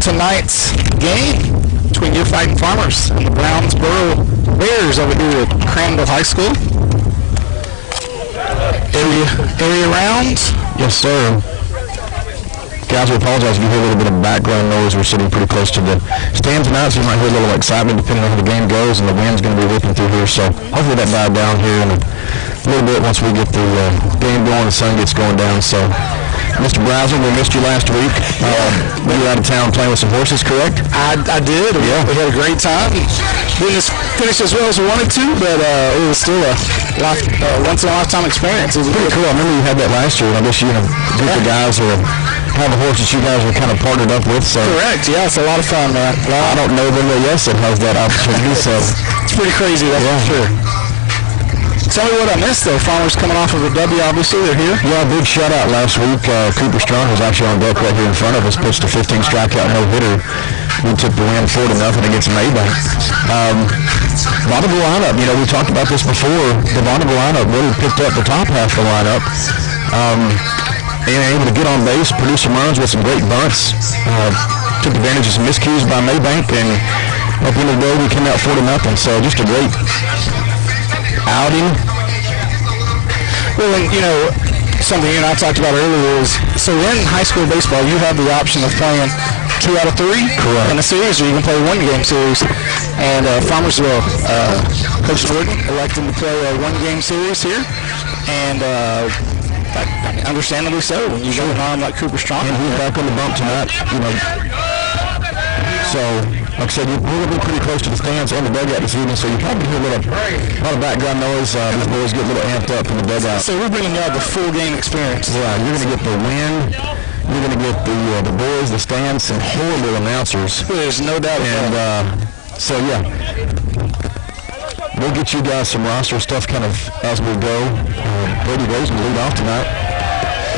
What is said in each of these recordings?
tonight's game between your fighting Farmers and the Brownsboro Bears over here at Crandall High School. Area rounds? Yes, sir. Guys, we apologize if you hear a little bit of background noise. We're sitting pretty close to the stands tonight, so you might hear a little excitement depending on how the game goes, and the wind's going to be whipping through here. So hopefully that died down here in a little bit once we get the game going, the sun gets going down. So, Mr. Browser, we missed you last week. You were out of town playing with some horses, correct? I did. Yeah. We had a great time. Didn't finish as well as we wanted to, but it was still a once-in-a-lifetime experience. It was Pretty cool. I remember you had that last year, and I guess you know, a group of guys who have a horse that you guys were kind of partnered up with. So correct. Yeah, it's a lot of fun, man. I don't know anybody else that has that opportunity, so it's pretty crazy, that's for sure. Tell me what I missed, though. Farmers coming off of a W, obviously. They're here. Yeah, big shutout last week. Cooper Strong was actually on deck right here in front of us, pitched a 15 strikeout no-hitter. We took the win 4-0 against Maybank. Bonneville lineup, you know, we talked about this before. The Bonneville lineup really picked up the top half of the lineup. And able to get on base, produce some runs with some great bunts. Took advantage of some miscues by Maybank, and at the end of the day, we came out 4-0. So just a great outing. Well, and, you know, something you and I talked about earlier is, so in high school baseball, you have the option of playing 2 out of 3 Correct. in a series, or you can play 1-game series. And Farmersville, Coach Jordan elected to play a 1-game series here. And I mean, understandably so, when you got an arm like Cooper Strong. And he's back on the bump tonight, you know. So, like I said, we're going to be pretty close to the stands and the dugout this evening, so you probably hear a lot of background noise. These boys get a little amped up in the dugout. So we're bringing y'all the full game experience. Yeah, you're going to get the wind. You're going to get the boys, the stands, some horrible announcers. There's no doubt about And so, yeah, we'll get you guys some roster stuff kind of as we go. Brady Rose will lead off tonight.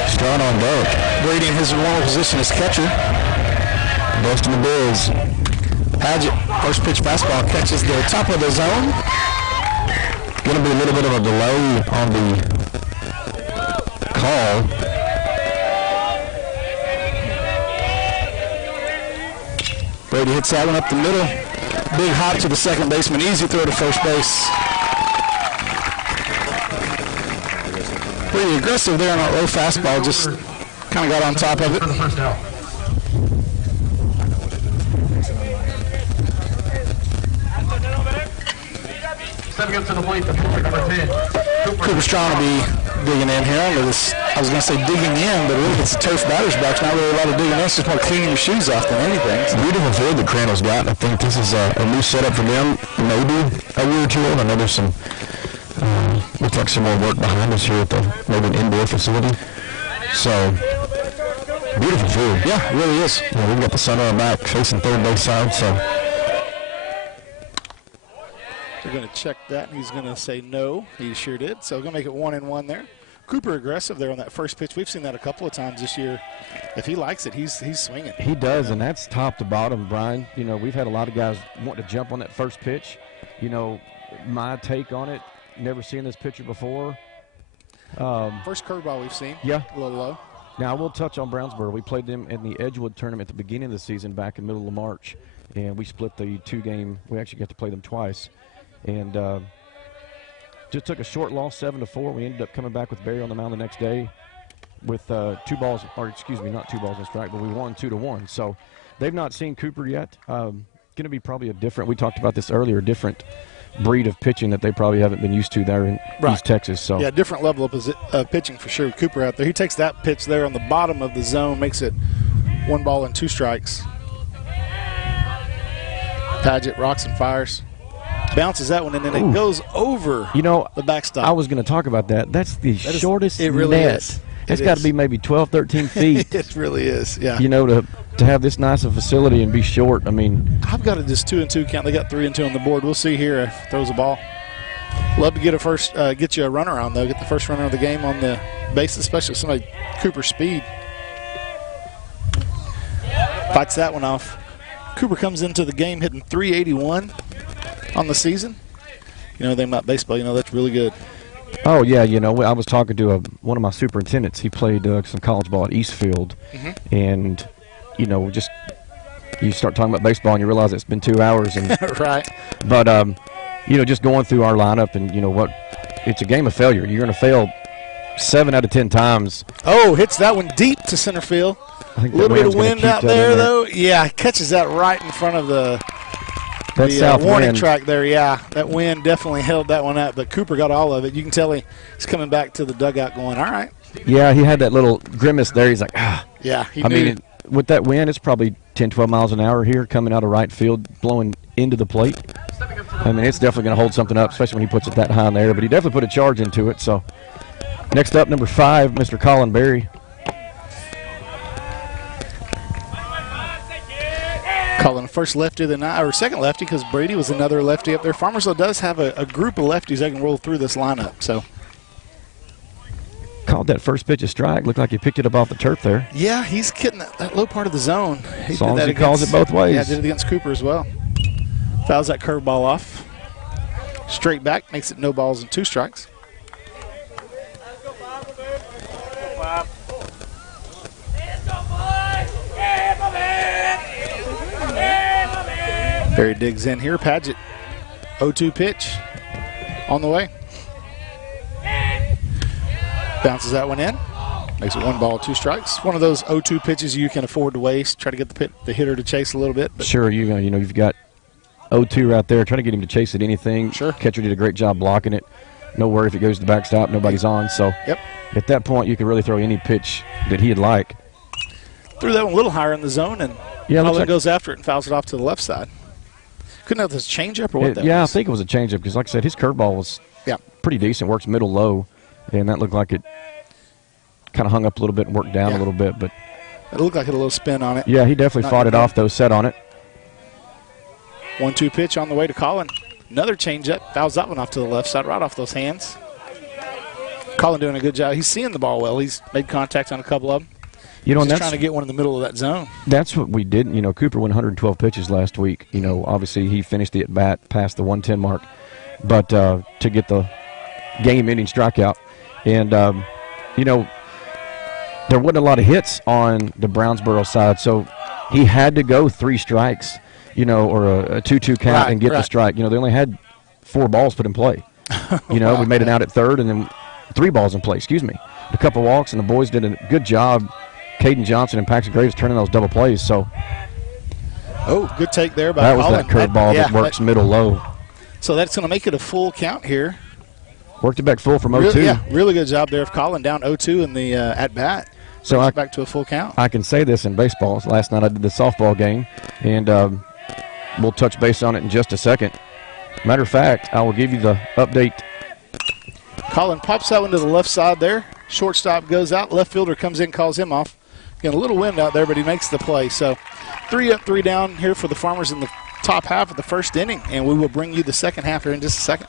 Strong on deck. Brady in his normal position as catcher. Busting the Bills. Paget, first pitch fastball, catches the top of the zone. Going to be a little bit of a delay on the call. Brady hits that one up the middle. Big hop to the second baseman. Easy throw to first base. Pretty aggressive there on that low fastball. Just kind of got on top of it. Stepping up to the plate, the number 10. Cooper Strong will be digging in here. I was going to say digging in, but really it's a turf batter's box. Not really a lot of digging in. It's just more cleaning your shoes off than anything. It's a beautiful field that Crandall's got. I think this is a new setup for them, maybe a year or two old. I know there's some, looks like some more work behind us here at maybe an indoor facility. So, beautiful field. Yeah, it really is. Yeah, we've got the sun on our back facing third base side, so. They're going to check that, and he's going to say no. He sure did. So we're going to make it 1-1 there. Cooper aggressive there on that first pitch. We've seen that a couple of times this year. If he likes it, he's swinging. He does, and that's top to bottom, Brian. You know, we've had a lot of guys want to jump on that first pitch. You know, my take on it, never seen this pitcher before. First curveball we've seen. Yeah. A little low. Now, I will touch on Brownsboro. We played them in the Edgewood tournament at the beginning of the season back in the middle of March, and we split the 2-game. We actually got to play them twice. And just took a short loss, 7-4. We ended up coming back with Barry on the mound the next day with 2 balls, or excuse me, not 2 balls and strike, but we won 2-1. So they've not seen Cooper yet. Going to be probably a different, we talked about this earlier, different breed of pitching that they probably haven't been used to there in East Texas. So yeah, different level of pitching for sure. Cooper out there. He takes that pitch there on the bottom of the zone, makes it 1 ball and 2 strikes. Paget rocks and fires. Bounces that one, and then it goes over the backstop. I was going to talk about that. That's the shortest it really net. Is. It's got to be maybe 12, 13 feet. It really is, yeah. You know, to have this nice a facility and be short, I mean. I've got it just 2-2 count. They got 3-2 on the board. We'll see here if throws a ball. Love to get get you a runner on, though. Get the first runner of the game on the base, especially with somebody Cooper's speed. Fights that one off. Cooper comes into the game hitting .381 on the season. You know, they about baseball, you know, that's really good. Oh, yeah, you know, I was talking to one of my superintendents. He played some college ball at Eastfield, and, you know, just you start talking about baseball and you realize it's been 2 hours. And Right. But, just going through our lineup and, it's a game of failure. You're going to fail 7 out of 10 times. Oh, hits that one deep to center field. I think A little bit of wind's gonna wind keep out that in there, though. Yeah, catches that right in front of the That warning wind. track there. Yeah, that wind definitely held that one up, but Cooper got all of it. You can tell he's coming back to the dugout going, all right. Yeah, he had that little grimace there. He's like, ah. Yeah, he I knew. mean, with that wind, it's probably 10, 12 miles an hour here coming out of right field, blowing into the plate. I mean, it's definitely going to hold something up, especially when he puts it that high in the air. But he definitely put a charge into it. So next up, number 5, Mr. Colin Berry. Calling first lefty of the night, or second lefty, because Brady was another lefty up there. Farmersville does have a group of lefties that can roll through this lineup. So Called that first pitch a strike. Looked like he picked it up off the turf there. yeah, he's getting that low part of the zone. As long as he calls it both ways. Yeah, did it against Cooper as well. Fouls that curveball off. Straight back, makes it no balls and 2 strikes. Barry digs in here. Padgett, 0-2 pitch on the way. Bounces that one in. Makes it 1 ball, 2 strikes. One of those 0-2 pitches you can afford to waste. Try to get the hitter to chase a little bit. But Sure, you've got 0-2 right there. Try to get him to chase at anything. Sure. Catcher did a great job blocking it. No worry if it goes to the backstop, nobody's on. So Yep. at that point, you could really throw any pitch that he'd like. Threw that one a little higher in the zone, and Yeah, Colin goes after it and fouls it off to the left side. Couldn't have this changeup or what that was. I think it was a changeup because, like I said, his curveball was pretty decent. Works middle low, and that looked like it kind of hung up a little bit and worked down a little bit. But it looked like it had a little spin on it. yeah, he definitely fought it off, though, set on it. 1-2 pitch on the way to Colin. Another changeup. Fouls that one off to the left side, right off those hands. Colin doing a good job. He's seeing the ball well. He's made contact on a couple of them. And Just trying to get one in the middle of that zone. That's what we did. Cooper went 112 pitches last week. Obviously he finished the at-bat past the 110 mark, but to get the game-ending strikeout. And, there wasn't a lot of hits on the Brownsboro side, so he had to go 3 strikes, or a 2-2 count and get the strike. They only had 4 balls put in play. We made it out at third and then 3 balls in play, a couple walks, and the boys did a good job. Caden Johnson and Paxton Graves turning those double plays. So, good take there by that was Colin. that curveball that works middle low. So that's going to make it a full count here. Worked it back full from 0-2. Really good job there of Colin down 0-2 in the at bat. So back to a full count. I can say this in baseball. Last night I did the softball game, and we'll touch base on it in just a second. Matter of fact, I will give you the update. Colin pops that one to the left side there. Shortstop goes out. Left fielder comes in, calls him off. Got a little wind out there, but he makes the play. So 3 up, 3 down here for the Farmers in the top half of the first inning, and we will bring you the second half here in just a second.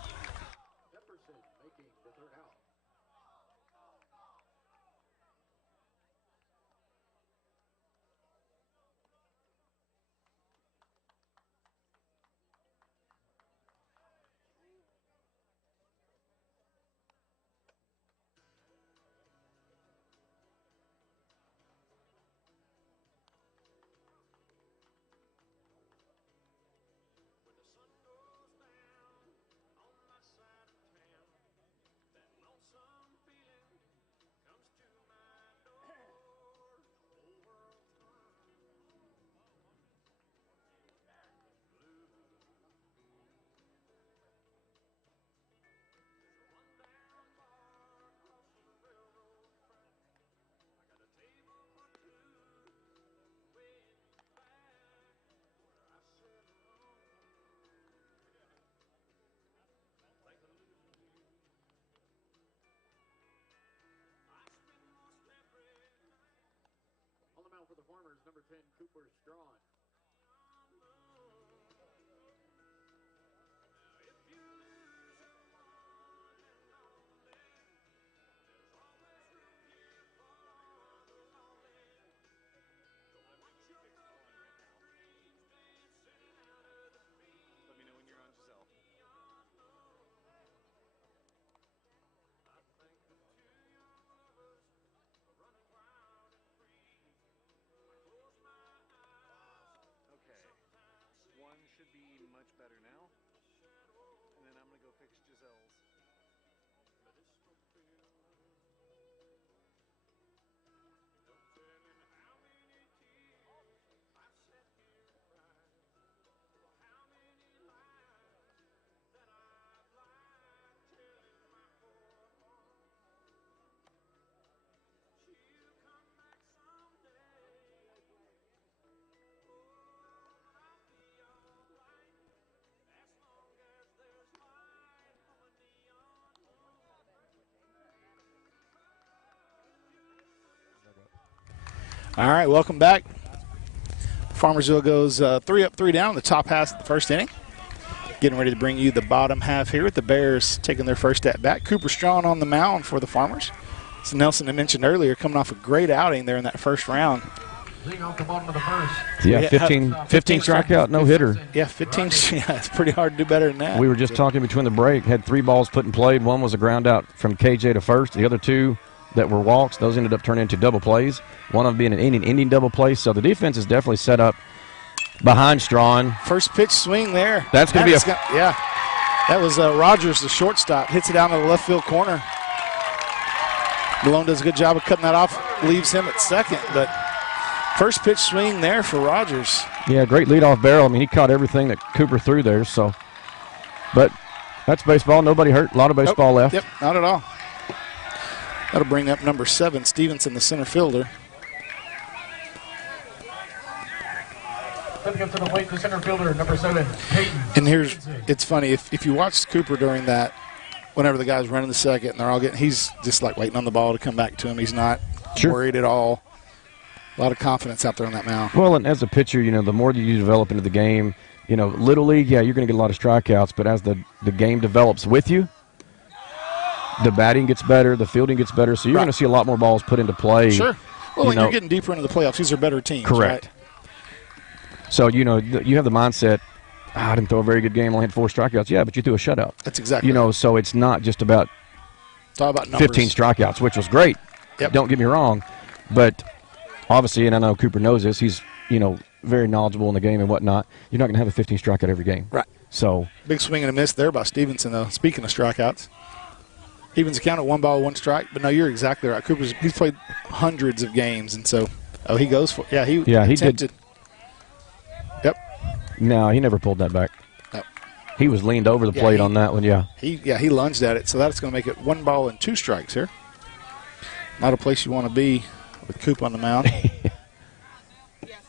For the Farmers, number 10, Cooper Strawn. Let me know when you're on, Giselle. much better now. And then I'm going to go fix Giselle's. All right, welcome back. Farmersville goes 3 up, 3 down in the top half of the first inning. Getting ready to bring you the bottom half here with the Bears taking their first at bat. Cooper Strong on the mound for the Farmers. As Nelson had mentioned earlier, coming off a great outing there in that first round. Leading off the bottom of the first. Yeah, 15 strikeout, no hitter. Yeah, 15. Yeah, it's pretty hard to do better than that. We were just talking between the break. Had 3 balls put and played. One was a ground out from KJ to first. The other 2 that were walks, those ended up turning into double plays. One of them being an ending double play. So the defense is definitely set up behind Strawn. First pitch swing there. That's going to be yeah. That was Rogers, the shortstop. Hits it down to the left field corner. Malone does a good job of cutting that off. Leaves him at second. But first pitch swing there for Rogers. Yeah, great leadoff barrel. I mean, he caught everything that Cooper threw there. So, but that's baseball. Nobody hurt. A lot of baseball left. Yep, not at all. That'll bring up number 7, Stevenson, the center fielder. Stepping up to the plate, the center fielder, number 7, Peyton. And it's funny, if you watch Cooper during that, whenever the guy's running the second and they're all he's just like waiting on the ball to come back to him. He's not worried at all. A lot of confidence out there on that mound. Well, and as a pitcher, the more that you develop into the game, Little League, yeah, you're going to get a lot of strikeouts, but as the game develops with you, the batting gets better, the fielding gets better, so you're going to see a lot more balls put into play. Sure. Well, when you're getting deeper into the playoffs, these are better teams. Correct. Right? So, you have the mindset, I didn't throw a very good game, only had 4 strikeouts. Yeah, but you threw a shutout. That's exactly right. So it's not just about, it's all about numbers. 15 strikeouts, which was great. Yep. Don't get me wrong. But obviously, and I know Cooper knows this, he's, very knowledgeable in the game and whatnot. You're not going to have a 15 strikeout every game. Right. So big swing and a miss there by Stevenson, though. Speaking of strikeouts. Evens the count at 1 ball, 1 strike. But no, you're exactly right. He's played hundreds of games, and so he goes for it. He attempted. Yep. No, he never pulled that back. No. He was leaned over the plate on that one. Yeah. He lunged at it, so that's going to make it 1 ball and 2 strikes here. Not a place you want to be with Coop on the mound.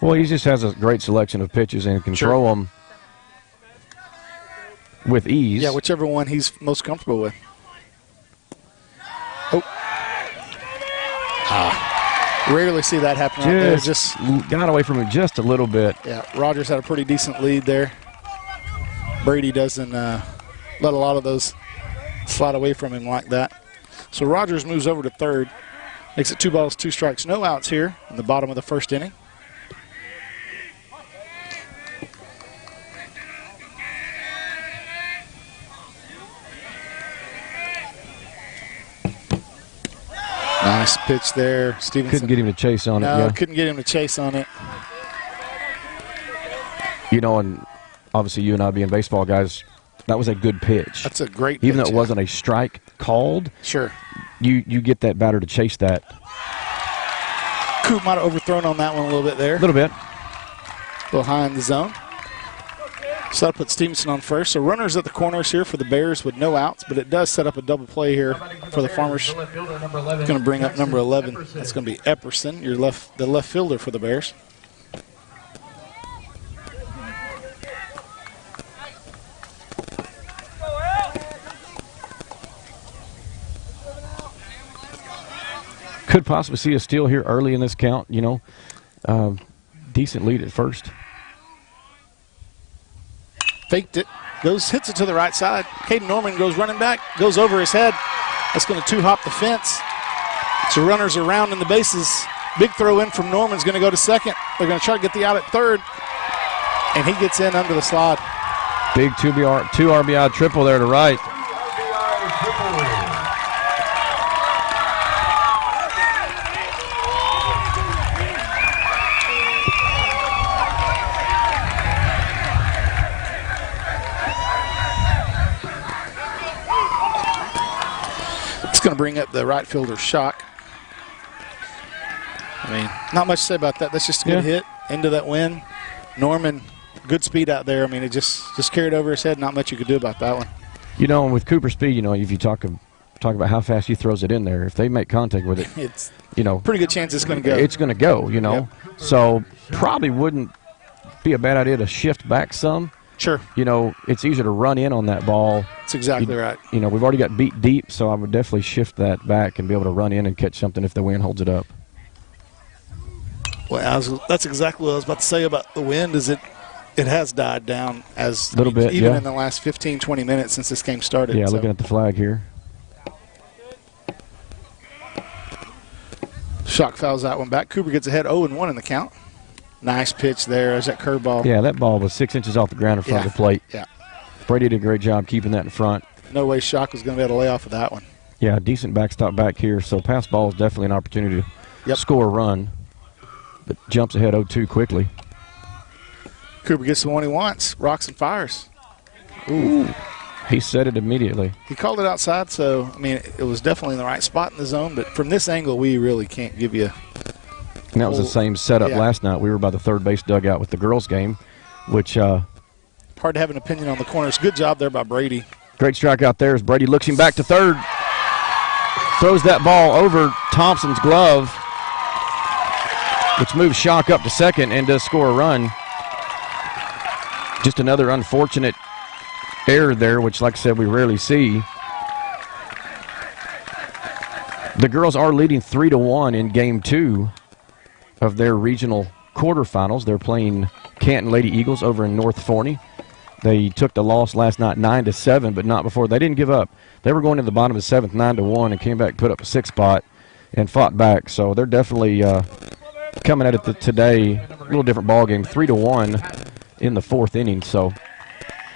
Well, he just has a great selection of pitches and can throw them with ease. Yeah, whichever one he's most comfortable with. Rarely see that happen out there. Just got away from it just a little bit. Yeah, Rogers had a pretty decent lead there. Brady doesn't let a lot of those slide away from him like that. So Rogers moves over to third. Makes it 2 balls, 2 strikes, no outs here in the bottom of the first inning. Nice pitch there. Stevenson couldn't get him to chase on it. No, yeah. Couldn't get him to chase on it. And obviously you and I being baseball guys, that was a good pitch. That's a great pitch. Even though it wasn't a strike called, sure, you get that batter to chase that. Coop might have overthrown on that one a little bit there. A little bit. A little high in the zone. So that puts Stevenson on first. So runners at the corners here for the Bears with no outs, but it does set up a double play here for the Farmers. Going to bring up number 11. That's going to be Epperson, the left fielder for the Bears. Could possibly see a steal here early in this count, decent lead at first. Faked it, hits it to the right side. Caden Norman goes running back, goes over his head. That's going to 2-hop the fence. So runners are rounding the bases. Big throw in from Norman's going to go to second. They're going to try to get the out at third. And he gets in under the slide. Big 2 RBI triple there to right. going to bring up the right fielder Shock. I mean, not much to say about that. That's just a good hit into that wind. Norman, good speed out there. I mean, it just carried over his head. Not much you could do about that one. You know, and with Cooper speed, you know, if you talk about how fast he throws it in there, if they make contact with it, It's pretty good chance it's going to go. It's going to go, you know. Yep. So probably wouldn't be a bad idea to shift back some. Sure. You know, it's easier to run in on that ball. That's exactly right. You know, we've already got beat deep, so I would definitely shift that back and be able to run in and catch something if the wind holds it up. Well, that's exactly what I was about to say about the wind. Is it has died down as a little bit, even in the last 15, 20 minutes since this game started. Yeah, looking at the flag here. Shock fouls that one back. Cooper gets ahead 0-1 in the count. Nice pitch there. There's that curveball. Yeah, that ball was 6 inches off the ground in front of the plate. Yeah. Brady did a great job keeping that in front. No way Shock was going to be able to lay off of that one. Yeah, decent backstop back here. So pass ball is definitely an opportunity to score a run. But jumps ahead 0-2 quickly. Cooper gets the one he wants. Rocks and fires. Ooh. He set it immediately. He called it outside, so, I mean, it was definitely in the right spot in the zone. But from this angle, we really can't give you. And that was the same setup last night. We were by the third base dugout with the girls' game, which hard to have an opinion on the corners. Good job there by Brady. Great strikeout there as Brady looks him back to third. Throws that ball over Thompson's glove, which moves Shock up to second and does score a run. Just another unfortunate error there, which, like I said, we rarely see. The girls are leading 3-1 in Game 2 of their regional quarterfinals. They're playing Canton Lady Eagles over in North Forney. They took the loss last night 9-7, but not before. They didn't give up. They were going to the bottom of the seventh 9-1 and came back, put up a 6 spot, and fought back. So they're definitely coming at it today. A little different ball game, 3-1 in the fourth inning. So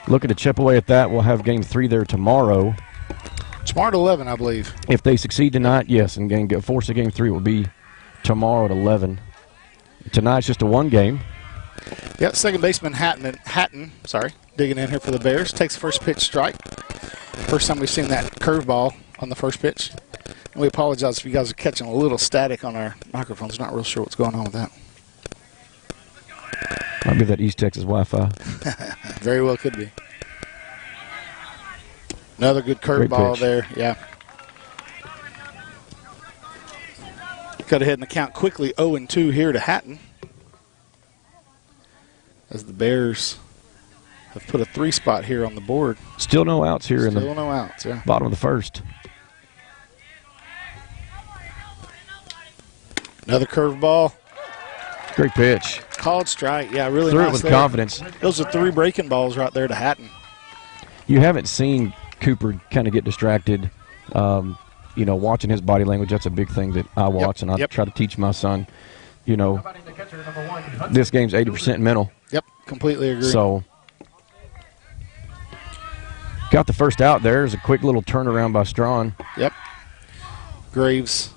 looking to chip away at that. We'll have Game 3 there tomorrow. Tomorrow at 11, I believe. If they succeed tonight, yes, and force a Game 3 will be tomorrow at 11. Tonight's just a one game. Yeah, second baseman Hatton, digging in here for the Bears. Takes the first pitch strike. First time we've seen that curveball on the first pitch. And we apologize if you guys are catching a little static on our microphones. Not real sure what's going on with that. Might be that East Texas Wi-Fi. Very well could be. Another good curveball there, yeah. Cut ahead in the count quickly, 0-2 here to Hatton. As the Bears have put a 3 spot here on the board. Still no outs here in the no outs, yeah. bottom of the first. Another curveball. Great pitch. Called strike, yeah, really Threw nice it with there. confidence. Those are 3 breaking balls right there to Hatton. You haven't seen Cooper kind of get distracted. You know, watching his body language, that's a big thing that I watch, and I try to teach my son. You know, this game's 80% mental. Yep, completely agree. So, got the first out there. There's a quick little turnaround by Strawn. Yep. Graves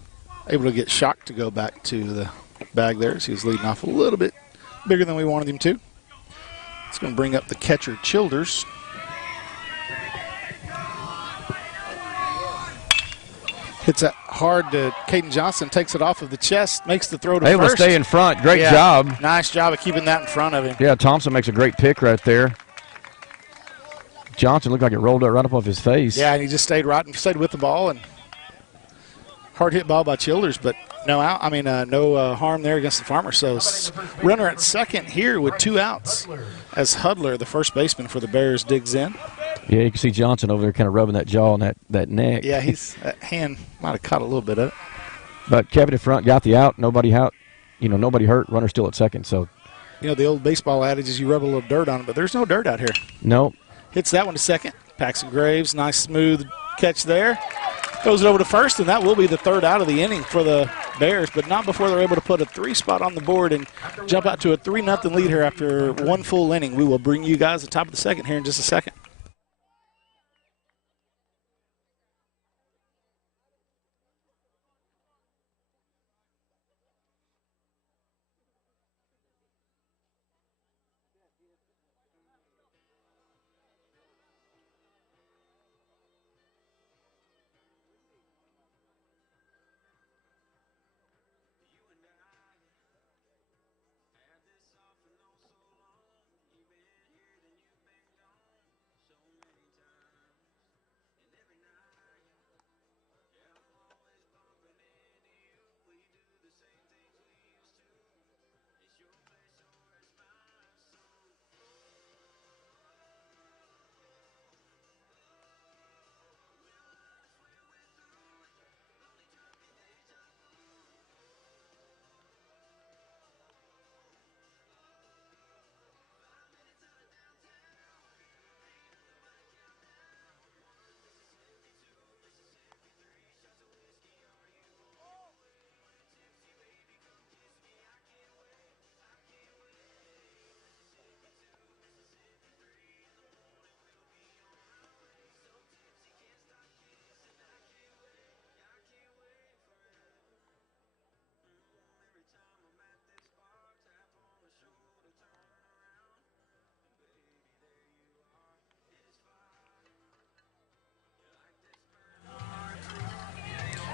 able to get Shock to go back to the bag there as he was leading off a little bit bigger than we wanted him to. It's going to bring up the catcher Childers. Hits that hard to Caden Johnson, takes it off of the chest, makes the throw to Able first. to stay in front. Great job. Nice job of keeping that in front of him. Yeah, Thompson makes a great pick right there. Johnson looked like it rolled right up off his face. Yeah, and he just stayed with the ball, and hard hit ball by Childers, but no harm there against the Farmers. So runner at second here with 2 outs as Hudler, the first baseman for the Bears, digs in. Yeah, you can see Johnson over there kind of rubbing that jaw and that neck. Yeah, that hand might have caught a little bit of it. But kept it in front, got the out, nobody out. Nobody hurt, runner still at second. So, the old baseball adage is you rub a little dirt on it, but there's no dirt out here. No. Hits that one to second. Paxton Graves, nice smooth catch there. Throws it over to first, and that will be the 3rd out of the inning for the Bears, but not before they're able to put a 3 spot on the board and jump out to a 3-0 lead here after 1 full inning. We will bring you guys the top of the second here in just a second.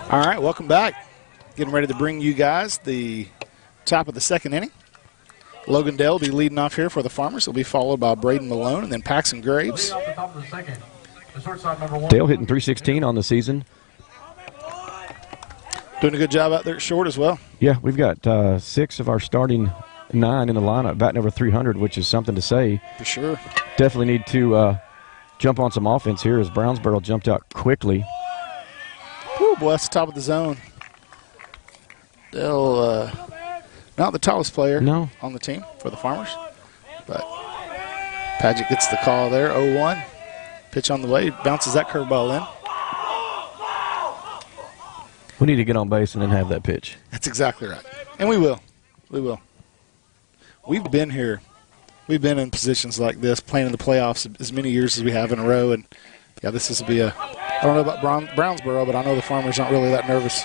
All right, welcome back. Getting ready to bring you guys the top of the second inning. Logan Dale will be leading off here for the Farmers. He'll be followed by Braden Malone and then Paxton Graves. Dale hitting .316 on the season. Doing a good job out there at short as well. Yeah, we've got 6 of our starting 9 in the lineup batting over 300, which is something to say. For sure. Definitely need to jump on some offense here as Brownsboro jumped out quickly. Oh, boy, that's the top of the zone. Dale, not the tallest player on the team for the Farmers, but Padgett gets the call there, 0-1. Pitch on the way, bounces that curveball in. We need to get on base and then have that pitch. That's exactly right. And we will. We will. We've been here. We've been in positions like this, playing in the playoffs as many years as we have in a row. And, yeah, this is to be a – I don't know about Brownsboro, but I know the Farmers aren't really that nervous.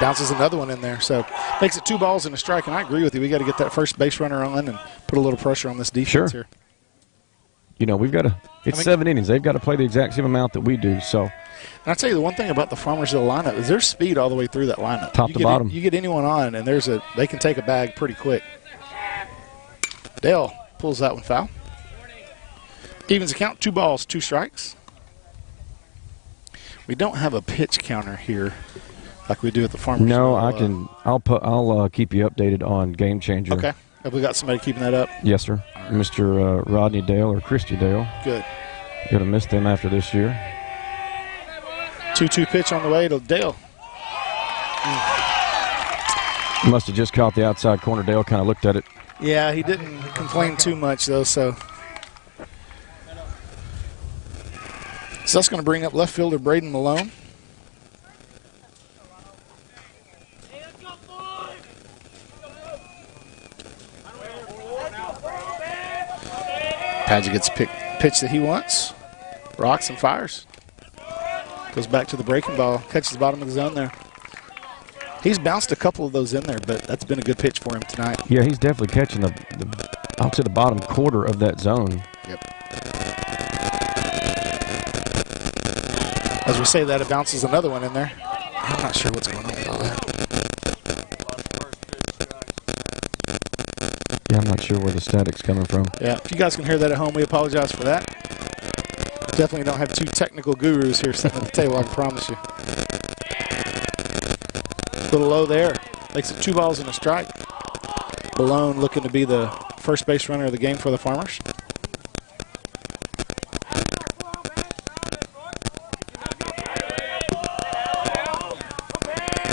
Bounces another one in there. So makes it 2 balls and a strike. And I agree with you. We got to get that first base runner on and put a little pressure on this defense here. You know, we've got to – it's 7 innings. They've got to play the exact same amount that we do. So – and I'll tell you the one thing about the Farmersville lineup is there's speed all the way through that lineup. Top to bottom. You get anyone on, and they can take a bag pretty quick. Dale pulls that one foul. Evens the count, 2 balls, 2 strikes. We don't have a pitch counter here like we do at the Farmers. No, I'll keep you updated on Game Changer. Okay. Have we got somebody keeping that up? Yes, sir. Right. Mr. Rodney Dale or Christy Dale. Good. Going to miss them after this year. 2-2 pitch on the way to Dale. Must have just caught the outside corner. Dale kind of looked at it. Yeah, he didn't complain too much, though, so that's going to bring up left fielder Braden Malone. Padgett gets pitch that he wants. Rocks and fires. Goes back to the breaking ball. Catches the bottom of the zone there. He's bounced a couple of those in there, but that's been a good pitch for him tonight. Yeah, he's definitely catching out to the bottom quarter of that zone. Yep. As we say that, it bounces another one in there. I'm not sure what's going on with all that. Yeah, I'm not sure where the static's coming from. Yeah, if you guys can hear that at home, we apologize for that. Definitely don't have 2 technical gurus here sitting at the table, I can promise you. A little low there. Makes it 2 balls and a strike. Malone looking to be the first base runner of the game for the Farmers.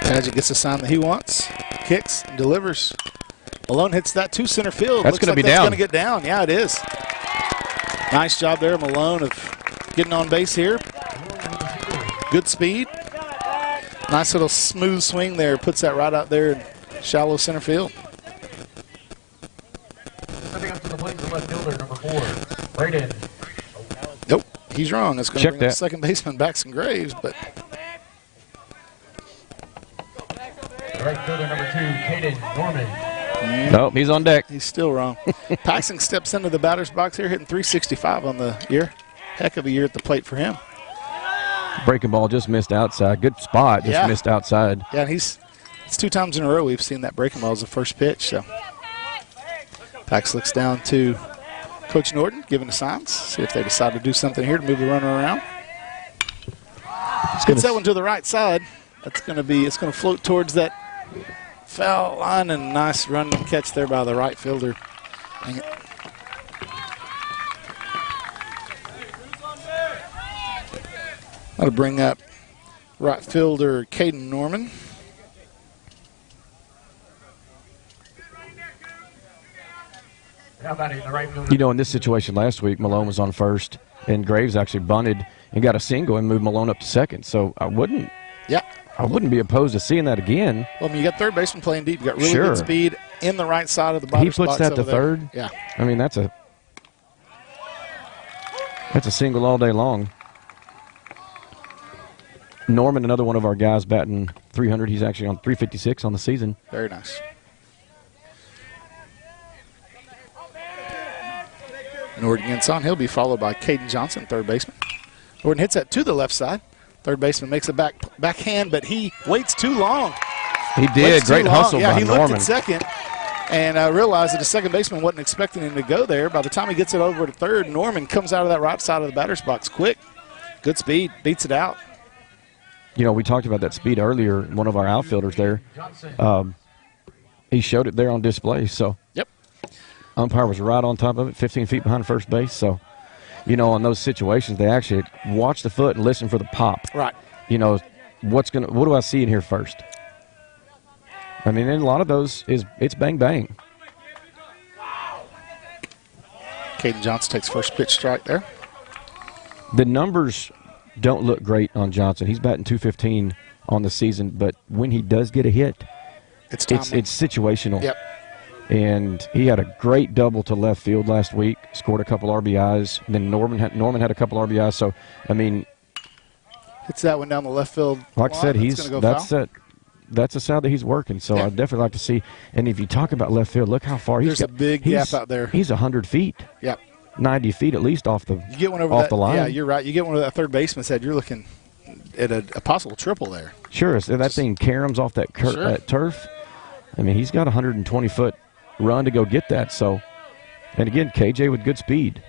Padgett gets the sign that he wants. Kicks and delivers. Malone hits that to center field. That's going to be down. That's going to get down. Yeah, it is. Nice job there, Malone, of getting on base here. Good speed. Nice little smooth swing there. Puts that right out there in shallow center field. Stepping up to the plate, the left fielder, number 4, Braden. Nope, he's wrong. It's going to bring that. up second baseman Paxton Graves, but Right fielder, number 2, Caden Norman. Nope, he's on deck. he's still wrong. Paxton steps into the batter's box here, hitting .365 on the year. Heck of a year at the plate for him. Breaking ball just missed outside. Good spot, just missed outside. Yeah, and it's 2 times in a row we've seen that breaking ball as the first pitch. So Pax looks down to Coach Norton, giving the signs. See if they decide to do something here to move the runner around. Gets that one to the right side. It's going to float towards that foul line, and nice run and catch there by the right fielder. Dang it. That'll bring up right fielder Caden Norman. How about in the right fielder? You know, in this situation last week, Malone was on first, and Graves actually bunted and got a single and moved Malone up to second. So I wouldn't be opposed to seeing that again. Well, I mean, you got third baseman playing deep. You got really good speed in the right side of the He batter's puts box that to over there. third. Yeah. I mean, that's a single all day long. Norman, another one of our guys batting 300. He's actually on 356 on the season. Very nice. Norton gets on. He'll be followed by Caden Johnson, third baseman. Norton hits that to the left side. Third baseman makes a backhand, but he waits too long. He did. Great hustle by he Norman. looked at second and realized that the second baseman wasn't expecting him to go there. By the time he gets it over to third, Norman comes out of that right side of the batter's box quick. Good speed, beats it out. You know, we talked about that speed earlier. One of our outfielders there, he showed it there on display. So, yep. Umpire was right on top of it, 15 feet behind first base. So, you know, in those situations, they actually watch the foot and listen for the pop. Right. You know, what do I see in here first? I mean, in a lot of those, it's bang, bang. Caden Johnson takes first pitch strike there. The numbers don't look great on Johnson. He's batting .215 on the season, but when he does get a hit, it's situational. Yep. And he had a great double to left field last week, scored a couple RBIs. Then Norman had a couple RBIs. So, I mean, hits that one down the left field. Like I said, that's a side that he's working. So yeah. I'd definitely like to see. And if you talk about left field, look how far There's a big gap out there. He's 100 feet. Yep. 90 feet at least off the you get one over the line. Yeah, you're right. You get one of that third baseman's head, you're looking at a possible triple there. Sure. If that thing caroms off that turf, I mean, he's got a 120-foot run to go get that. So, and again, KJ with good speed.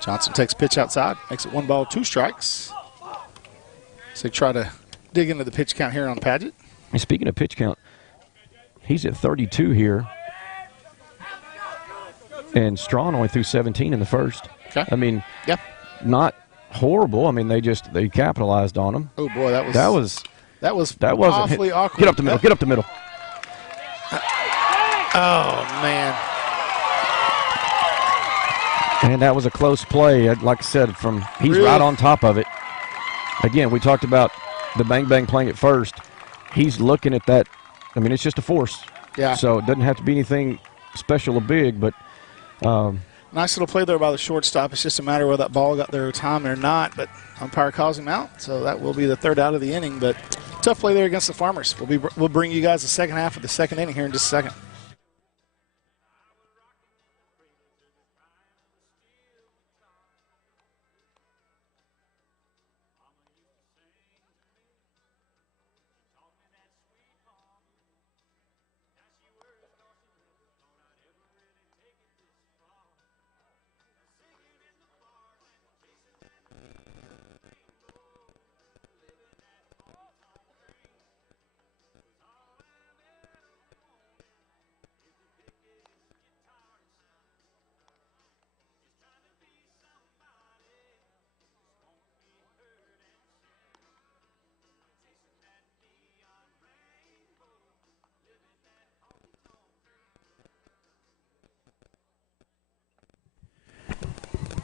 Johnson takes pitch outside, makes it 1 ball, 2 strikes. So try to dig into the pitch count here on Padgett. And speaking of pitch count, he's at 32 here. And Strawn only threw 17 in the first. Okay. I mean, not horrible. I mean, they capitalized on him. Oh boy, that was awfully awkward. Get up the middle. Get up the middle. Oh man. And that was a close play. Like I said, he's right on top of it. Again, we talked about the bang bang playing at first. He's looking at that. I mean, it's just a force. Yeah. So it doesn't have to be anything special or big, but. Nice little play there by the shortstop. It's just a matter of whether that ball got there time or not, but umpire calls him out, so that will be the third out of the inning. But tough play there against the Farmers. We'll bring you guys the second half of the second inning here in just a second.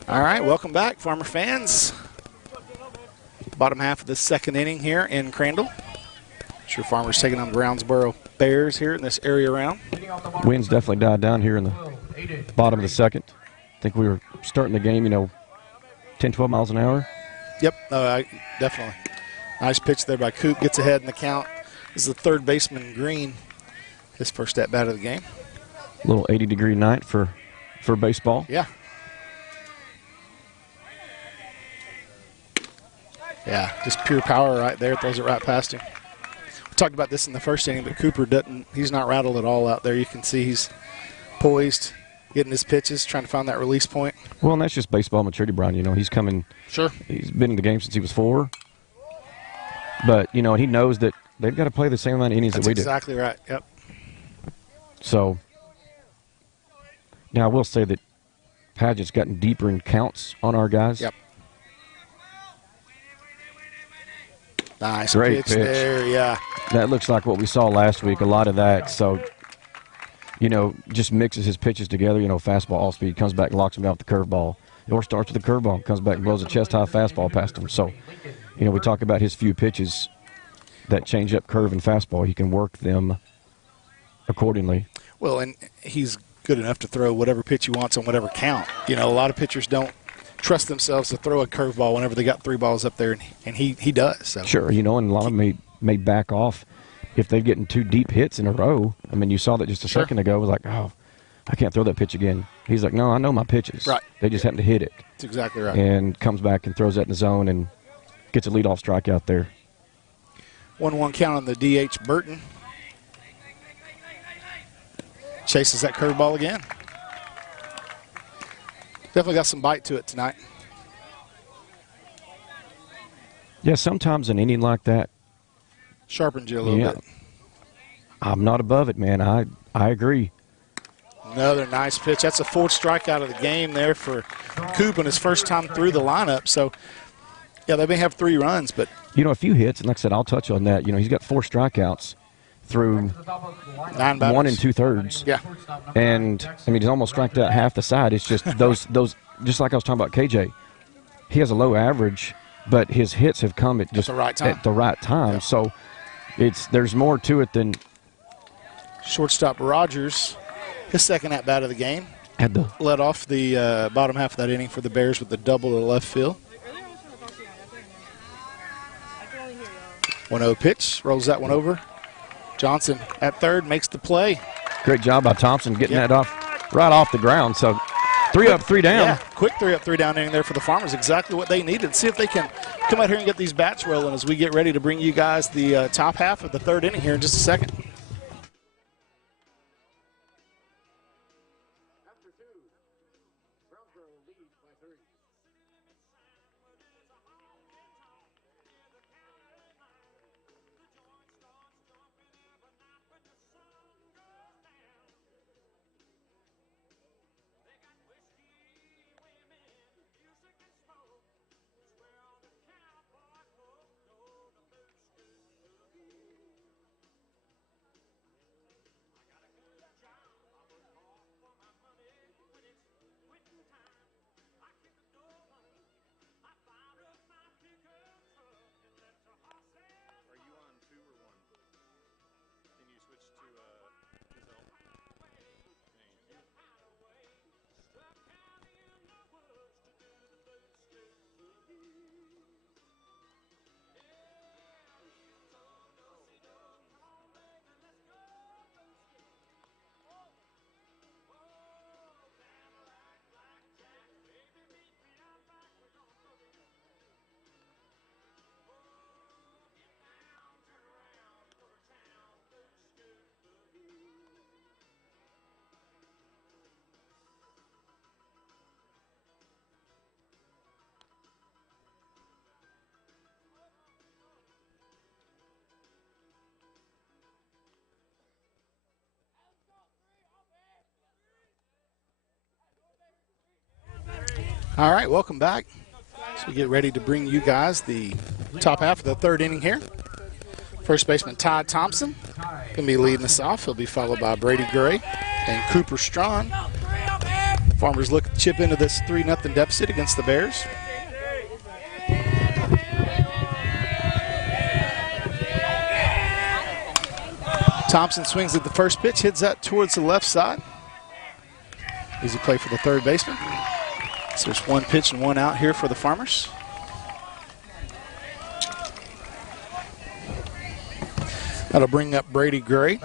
All right, welcome back, Farmer fans. Bottom half of the second inning here in Crandall. Sure, Farmers taking on the Brownsboro Bears here in this area round. Winds definitely died down here in the bottom of the second. I think we were starting the game, 10, 12 miles an hour. Yep, definitely. Nice pitch there by Coop. Gets ahead in the count. This is the third baseman, Green. His first at bat of the game. A little 80-degree night for baseball. Yeah. Yeah, just pure power right there. Throws it right past him. We talked about this in the first inning, but Cooper he's not rattled at all out there. You can see he's poised, getting his pitches, trying to find that release point. Well, and that's just baseball maturity, Brian. He's coming. Sure. He's been in the game since he was 4. But, he knows that they've got to play the same amount of innings that we do. That's exactly right. Yep. So, now I will say that Padgett's gotten deeper in counts on our guys. Yep. Nice Great pitch there, yeah. That looks like what we saw last week, a lot of that. So, just mixes his pitches together, fastball, all speed, comes back, locks him down with the curveball. Or starts with the curveball, comes back and blows a chest-high fastball past him. So, we talk about his few pitches, that change-up, curve, and fastball. He can work them accordingly. Well, and he's good enough to throw whatever pitch he wants on whatever count. A lot of pitchers don't trust themselves to throw a curveball whenever they got 3 balls up there, and he does. So. Sure, and a lot of them may back off if they're getting 2 deep hits in a row. I mean, you saw that just a second ago. It was like, oh, I can't throw that pitch again. He's like, no, I know my pitches. Right. They just happen to hit it. That's exactly right. And comes back and throws that in the zone and gets a leadoff strikeout there. 1-1 count on the DH Burton. Chases that curveball again. Definitely got some bite to it tonight. Yeah, sometimes an inning like that. Sharpens you a little bit. I'm not above it, man. I agree. Another nice pitch. That's a fourth strikeout of the game there for Coop and his first time through the lineup. So, yeah, they may have 3 runs, but. You know, a few hits, and like I said, I'll touch on that. You know, he's got 4 strikeouts through 9 batters. 1 2/3. Yeah. And, I mean, he's almost striked out half the side. It's just those, just like I was talking about KJ, he has a low average, but his hits have come at just the right time. At the right time. Yeah. So there's more to it than. Shortstop Rogers, his second at-bat of the game. Had the led off the bottom half of that inning for the Bears with the double to left field. 1-0 pitch, rolls that one over. Johnson at third, makes the play. Great job by Thompson getting that right off the ground. So 3 up, 3 down. Yeah, quick 3 up, 3 down inning there for the Farmers. Exactly what they needed. See if they can come out here and get these bats rolling as we get ready to bring you guys the top half of the third inning here in just a second. All right, welcome back. So we get ready to bring you guys the top half of the third inning here. First baseman Todd Thompson going to be leading us off. He'll be followed by Brady Gray and Cooper Strawn. Farmers look to chip into this 3-0 deficit against the Bears. Thompson swings at the first pitch, hits that towards the left side. Easy play for the third baseman. So there's 1 pitch and 1 out here for the Farmers. That'll bring up Brady Gray.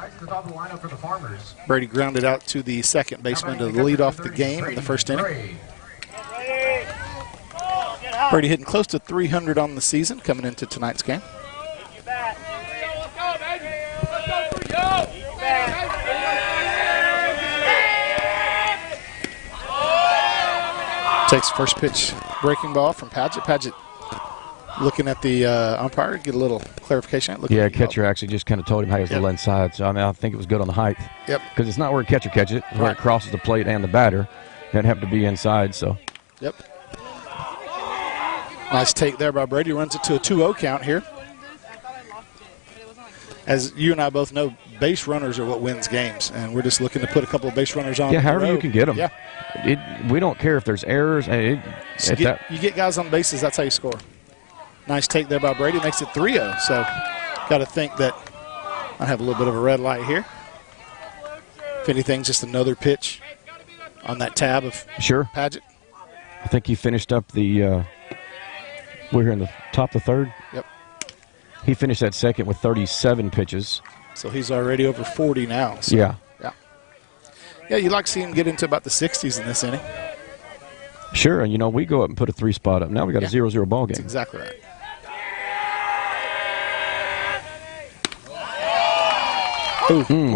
Brady grounded out to the second baseman to lead off the game in the first inning. Brady hitting close to 300 on the season coming into tonight's game. Takes first pitch, breaking ball from Padgett. Padgett looking at the umpire, get a little clarification. Yeah, catcher actually just kind of told him, hey, it was a little inside. So, I mean, I think it was good on the height. Yep. Because it's not where a catcher catches it. It's where it crosses the plate and the batter. That happened to be inside, so. Yep. Nice take there by Brady. Runs it to a 2-0 count here. As you and I both know, base runners are what wins games, and we're just looking to put a couple of base runners on. Yeah, however you can get them. Yeah. We don't care if there's errors. You get guys on bases, that's how you score. Nice take there by Brady. Makes it 3-0. So got to think that I have a little bit of a red light here. If anything, just another pitch on that tab of Padgett. I think he finished up the we're in the top of the third. Yep. He finished that second with 37 pitches. So he's already over 40 now. So, yeah. Yeah, you'd like to see him get into about the 60s in this inning. Sure, and, we go up and put a 3 spot up. Now we got a 0-0 ball game. That's exactly right.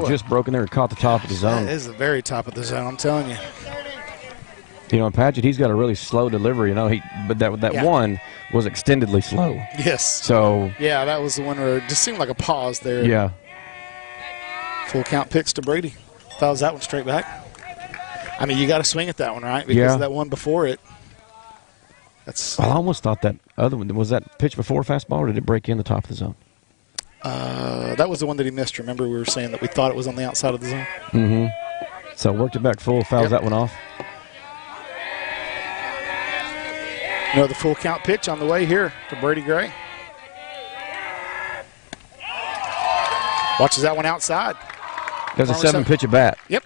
Just broken there and caught the top of the zone. That is the very top of the zone, I'm telling you. And Padgett, he's got a really slow delivery. But that one was extendedly slow. Yes. So. Yeah, that was the one where it just seemed like a pause there. Yeah. Full count pitch to Brady. Fouls that one straight back. I mean, you got to swing at that one, right? Because of that one before it. I almost thought that other one, was that pitch before fastball, or did it break in the top of the zone? That was the one that he missed. Remember, we were saying that we thought it was on the outside of the zone? Mm-hmm. So worked it back full, fouls that one off. Another full count pitch on the way here to Brady Gray. Watches that one outside. There's a 7-pitch at bat. Yep.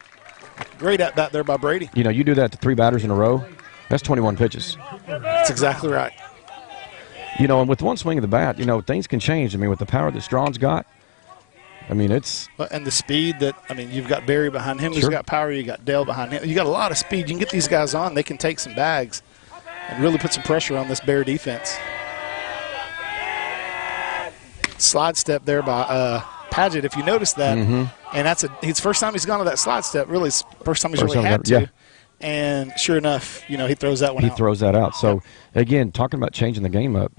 Great at bat there by Brady. You do that to 3 batters in a row, that's 21 pitches. That's exactly right. And with one swing of the bat, things can change. I mean, with the power that Strawn's got, it's... And the speed that, you've got Barry behind him who's got power. You got Dale behind him. You got a lot of speed. You can get these guys on. They can take some bags and really put some pressure on this Bear defense. Slide step there by Padgett, if you notice that. Mm-hmm. And that's his first time he's gone to that slide step. Really, it's first time he's really had to. Yeah. And sure enough, he throws that one out. He throws that out. So, again, talking about changing the game up,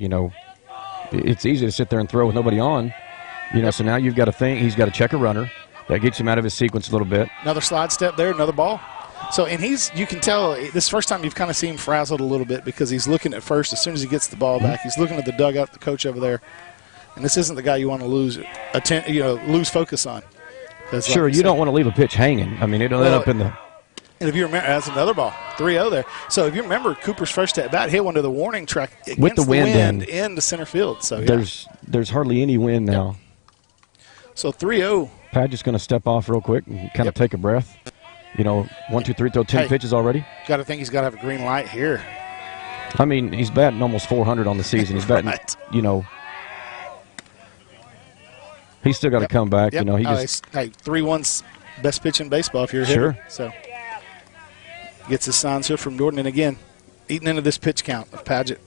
it's easy to sit there and throw with nobody on. So now you've got to think he's got to check a runner. That gets him out of his sequence a little bit. Another slide step there, another ball. So, and you can tell this first time you've kind of seen him frazzled a little bit because he's looking at first as soon as he gets the ball back. He's looking at the dugout, the coach over there. And this isn't the guy you want to lose focus on. Sure, you don't want to leave a pitch hanging. It'll end up in the... And if you remember, that's another ball, 3-0 there. So if you remember, Cooper's first at bat hit one to the warning track with the wind in the center field. So there's hardly any wind now. So 3-0. Padgett's going to step off real quick and kind of take a breath. 1, 2, 3, throw 10 pitches already. Got to think he's got to have a green light here. He's batting almost 400 on the season. He's batting, he's still got to come back. Yep. He just 3-1's best pitch in baseball if you're a hitter. So gets his signs here from Jordan, and again, eating into this pitch count of Padgett.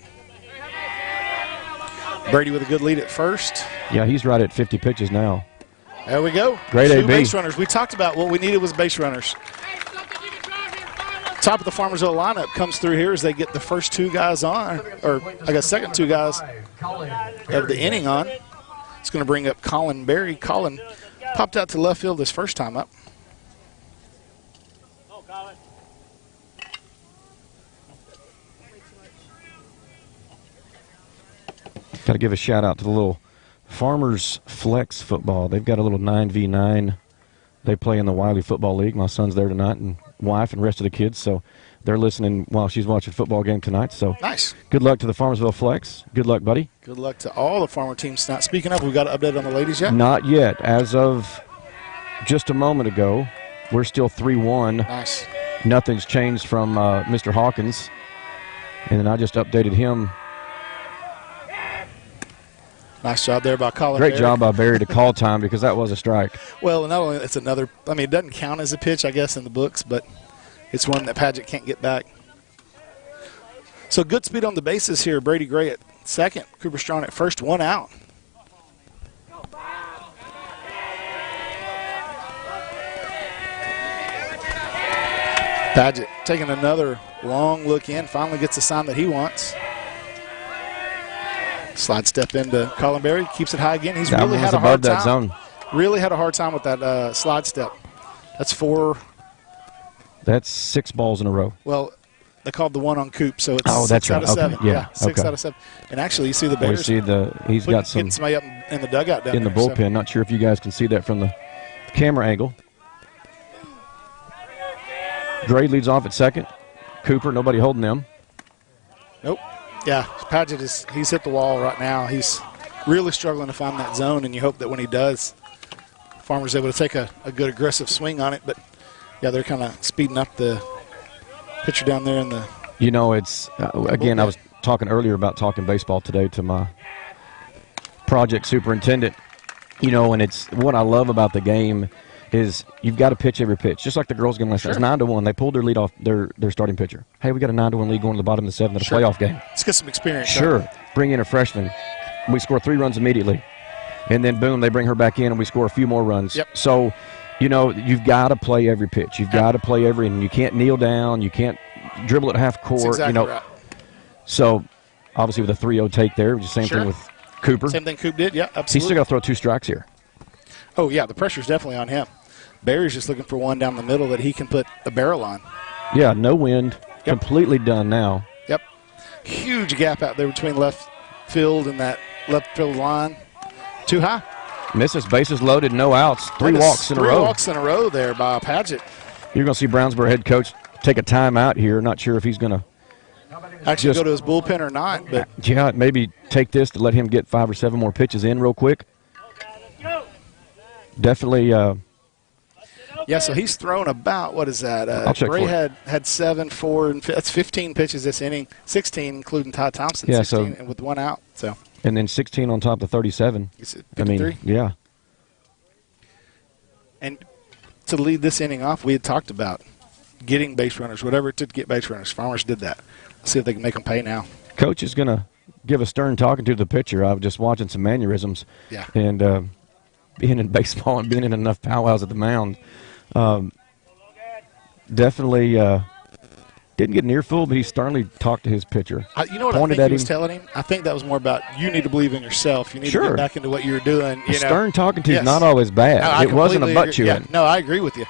Brady with a good lead at first. Yeah, he's right at 50 pitches now. There we go. Great Two AB. base runners. We talked about what we needed was base runners. Top of the Farmersville lineup comes through here as they get the first 2 guys on, or I guess second 2 guys of the inning on. It's going to bring up Colin Berry. Colin popped out to left field this first time up. Got to give a shout out to the little Farmers Flex football. They've got a little 9v9. They play in the Wiley Football League. My son's there tonight, and wife and rest of the kids. So they're listening while she's watching a football game tonight. So nice. Good luck to the Farmersville Flex. Good luck, buddy. Good luck to all the Farmer teams tonight. Speaking of, we got an update on the ladies yet? Not yet. As of just a moment ago, we're still 3-1. Nice. Nothing's changed from Mr. Hawkins. And then I just updated him. Nice job there by Colin Great Berry. job by Barry to call time because that was a strike. Well, not only it's another, it doesn't count as a pitch, I guess, in the books, but it's one that Padgett can't get back. So good speed on the bases here. Brady Gray at second, Cooper Strong at first, 1 out. Padgett taking another long look in, finally gets the sign that he wants. Slide step into Colin Berry, keeps it high again. He's really had a hard time. Zone. Really had a hard time with that slide step. That's 4. That's 6 balls in a row. Well, they called the one on Coop, so it's 6 out of 7. Okay. Yeah, 6 out of 7. And actually, you see the Bears. We see he's got some getting somebody up in the dugout down in the there, bullpen. So. Not sure if you guys can see that from the camera angle. Gray leads off at second. Cooper, nobody holding them. Nope. Yeah, Padgett he's hit the wall right now. He's really struggling to find that zone, and you hope that when he does, Farmer's able to take a good aggressive swing on it. But, yeah, they're kind of speeding up the pitcher down there in the it's, again, I was talking earlier about talking baseball today to my project superintendent, and it's what I love about the game is you've got to pitch every pitch, just like the girls' game last night. It's 9-1. They pulled their lead off their starting pitcher. Hey, we got a 9-1 lead going to the bottom of the 7th in a playoff game. Let's get some experience. Sure. Bring in a freshman. We score 3 runs immediately. And then, boom, they bring her back in, and we score a few more runs. Yep. So, you've got to play every pitch. You've got to play every inning. You can't kneel down. You can't dribble at half court. That's exactly right. So, obviously, with a 3-0 take there, the same thing with Cooper. Same thing Coop did, yeah, absolutely. He's still got to throw 2 strikes here. Oh, yeah, the pressure's definitely on him. Barry's just looking for one down the middle that he can put a barrel on. Yeah, no wind. Completely done now. Yep. Huge gap out there between left field and that left field line. Too high. Misses, bases loaded, no outs. 3 walks in a row. 3 walks in a row there by Padgett. You're going to see Brownsboro head coach take a timeout here. Not sure if he's going to actually go to his bullpen or not. But yeah, maybe take this to let him get 5 or 7 more pitches in real quick. Definitely. Yeah, so he's thrown about, what is that? I'll check Bray for had 7, 4, and that's 15 pitches this inning. 16, including Todd Thompson. Yeah, 16, and with 1 out. So. And then 16 on top of 37. Is it 53? I mean, yeah. And to lead this inning off, we had talked about getting base runners, whatever it took to get base runners. Farmers did that. Let's see if they can make them pay now. Coach is going to give a stern talking to the pitcher. I was just watching some mannerisms. Yeah. And being in baseball and being in enough powwows at the mound, definitely didn't get an earful, but he sternly talked to his pitcher. You know what I think he was telling him? I think that was more about you need to believe in yourself. You need to get back into what you're doing. Stern talking to is not always bad. No, it wasn't a butt chewing. Yeah. No, I agree with you.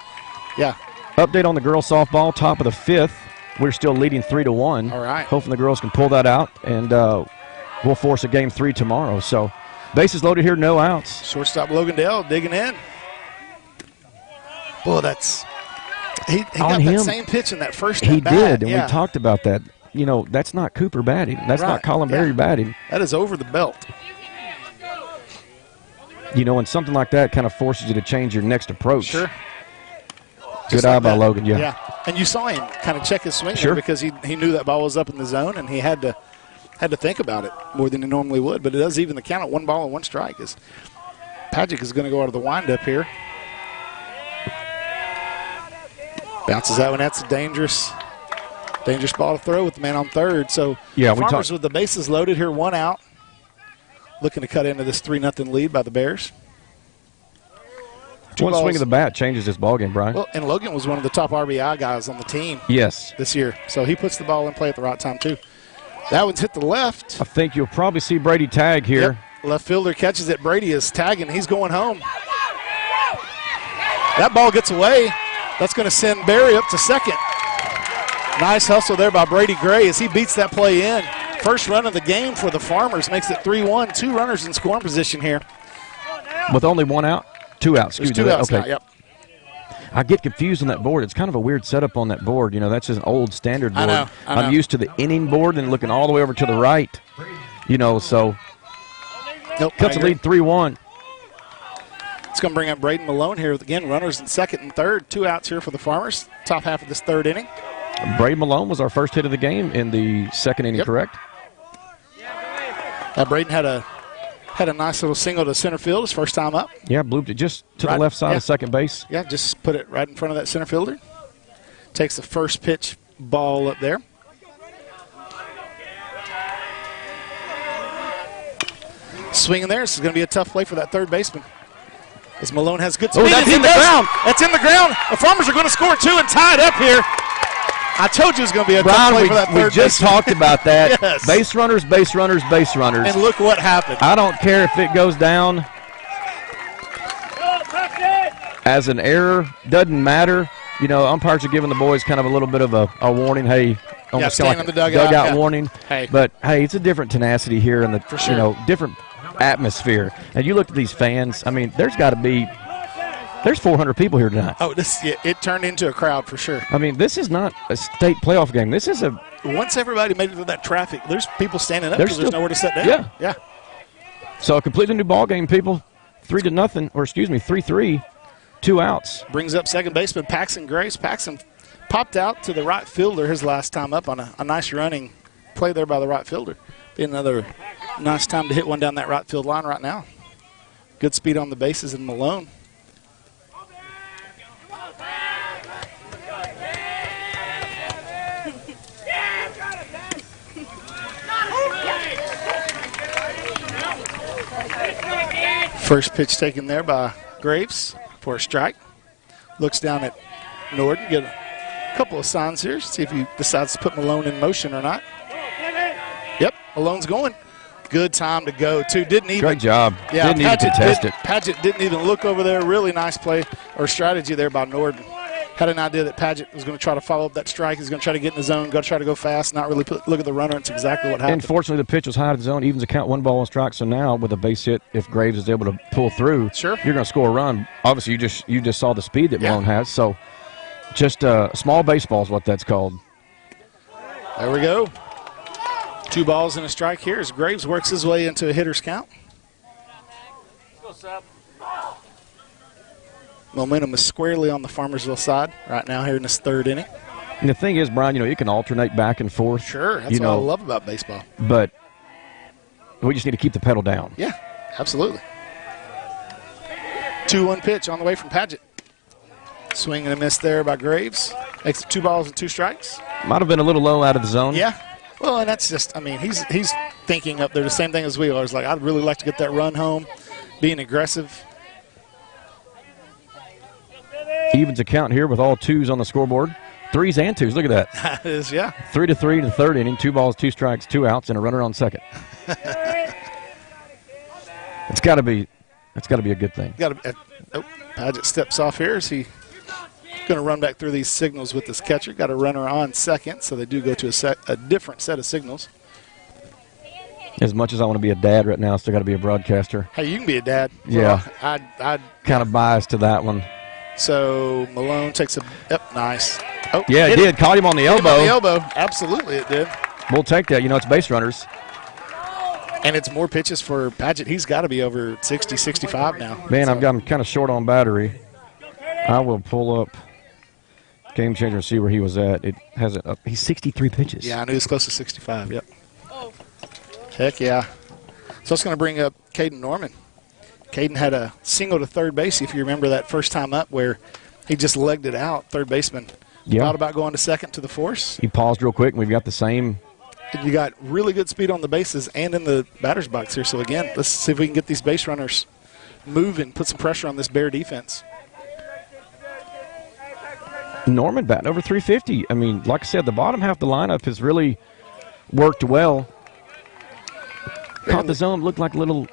Yeah. Update on the girls softball, top of the 5th. We're still leading 3-1. All right. Hoping the girls can pull that out, and we'll force a game 3 tomorrow. So bases loaded here, no outs. Shortstop Logan Dale digging in. Boy, that's he got that same pitch in that first He bat. did, and we talked about that. That's not Cooper batting. That's not Colin Berry batting. That is over the belt. And something like that kind of forces you to change your next approach. Sure. Good eye by Logan, yeah. Yeah, and you saw him kind of check his swing there because he knew that ball was up in the zone, and he had to think about it more than he normally would. But it does even the count at 1 ball and 1 strike. As Padgett is going to go out of the windup here. Bounces that one. That's a dangerous ball to throw with the man on third. So Farmers with the bases loaded here, 1 out. Looking to cut into this 3-0 lead by the Bears. One swing of the bat changes this ballgame, Brian. Well, and Logan was one of the top RBI guys on the team. Yes. This year. So he puts the ball in play at the right time, too. That one's hit the left. I think you'll probably see Brady tag here. Yep. Left fielder catches it. Brady is tagging. He's going home. That ball gets away. That's going to send Barry up to second. Nice hustle there by Brady Gray as he beats that play in. First run of the game for the Farmers makes it 3-1. 2 runners in scoring position here. With only 1 out? 2 outs. There's 2 outs now, yep. I get confused on that board. It's kind of a weird setup on that board. That's just an old standard board. I know. I'm used to the inning board and looking all the way over to the right. So cuts the lead 3-1. It's going to bring up Braden Malone here. Again, runners in second and third. 2 outs here for the Farmers. Top half of this 3rd inning. Braden Malone was our first hit of the game in the 2nd inning, correct? Braden had a nice little single to center field his first time up. Yeah, blooped it just to the left side of second base. Yeah, just put it right in front of that center fielder. Takes the first pitch ball up there. Swinging there. This is going to be a tough play for that third baseman. As Malone has good speed. That's in the ground. That's in the ground. The Farmers are going to score 2 and tie it up here. I told you it was going to be a tough play for that third we just talked about that. Yes. Base runners, base runners, base runners. And look what happened. I don't care if it goes down as an error. Doesn't matter. Umpires are giving the boys kind of a little bit of a warning. Hey, almost staying like on the dugout warning. Hey. But, hey, it's a different tenacity here and different atmosphere. And you look at these fans. I mean, there's 400 people here tonight. Oh, it turned into a crowd for sure. I mean, this is not a state playoff game. This is a. Once everybody made it through that traffic, there's people standing up because there's nowhere to sit down. Yeah. So a completely new ball game, people. 3-3, 2 outs. Brings up second baseman Paxton Grace. Paxton popped out to the right fielder his last time up on a nice running play there by the right fielder. Be another nice time to hit one down that right field line right now. Good speed on the bases in Malone. First pitch taken there by Graves for a strike. Looks down at Norden, get a couple of signs here, see if he decides to put Malone in motion or not. Yep, Malone's going. Good time to go, too. Didn't even. Great job. Yeah, didn't even contest it. Paget didn't even look over there. Really nice play or strategy there by Norden. Had an idea that Paget was going to try to follow up that strike. He's going to try to get in the zone, go try to go fast, not really look at the runner. It's exactly what happened. Unfortunately, the pitch was high to the zone, evens the count, 1 ball, 1 strike. So now with a base hit, if Graves is able to pull through, sure, you're going to score a run. Obviously, you just saw the speed that Malone has. So just small baseball is what that's called. There we go. 2 balls and a strike here as Graves works his way into a hitter's count. Momentum is squarely on the Farmersville side right now here in this 3rd inning. And the thing is, Brian, you can alternate back and forth. Sure, that's what I love about baseball. But we just need to keep the pedal down. Yeah, absolutely. 2-1 pitch on the way from Paget. Swing and a miss there by Graves. Makes it 2 balls and 2 strikes. Might have been a little low out of the zone. Yeah. Well, and that's just, he's thinking up there the same thing as we are. He's like, I'd really like to get that run home, being aggressive. Evens a count here with all 2s on the scoreboard. 3s and 2s. Look at that. That is, yeah. 3-3 in the 3rd inning. 2 balls, 2 strikes, 2 outs, and a runner on second. It's got to be a good thing. Paget steps off here. Is he going to run back through these signals with this catcher? Got a runner on second, so they do go to a different set of signals. As much as I want to be a dad right now, I still got to be a broadcaster. Hey, you can be a dad. Yeah. Well, I'd kind of biased to that one. So Malone takes nice. Oh, yeah, it did. Caught him on the elbow. On the elbow. Absolutely, it did. We'll take that. It's base runners. And it's more pitches for Paget. He's got to be over 60, 65 now. Man, I've got him kind of short on battery. I will pull up Game Changer and see where he was at. It has it up. He's 63 pitches. Yeah, I knew he was close to 65. Yep. Heck yeah. So it's going to bring up Caden Norman. Caden had a single to third base, if you remember that first time up where he just legged it out. Third baseman thought about going to second to the force. He paused real quick, and we've got the same. And you got really good speed on the bases and in the batter's box here. So, again, let's see if we can get these base runners moving, put some pressure on this Bear defense. Norman batting over 350. Like I said, the bottom half of the lineup has really worked well. Caught the zone, looked like a little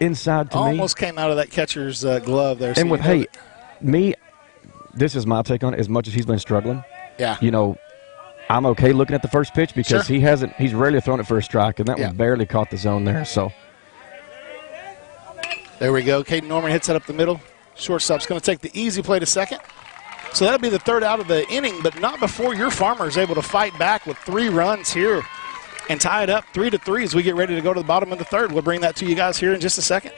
inside to me. Almost came out of that catcher's glove there. And this is my take on it. As much as he's been struggling, I'm okay looking at the first pitch because he's rarely thrown it for a strike, and that one barely caught the zone there. So there we go. Caden Norman hits it up the middle. Shortstop's going to take the easy play to second. So that'll be the 3rd out of the inning, but not before your Farmers able to fight back with 3 runs here and tie it up 3-3 as we get ready to go to the bottom of the 3rd. We'll bring that to you guys here in just a second.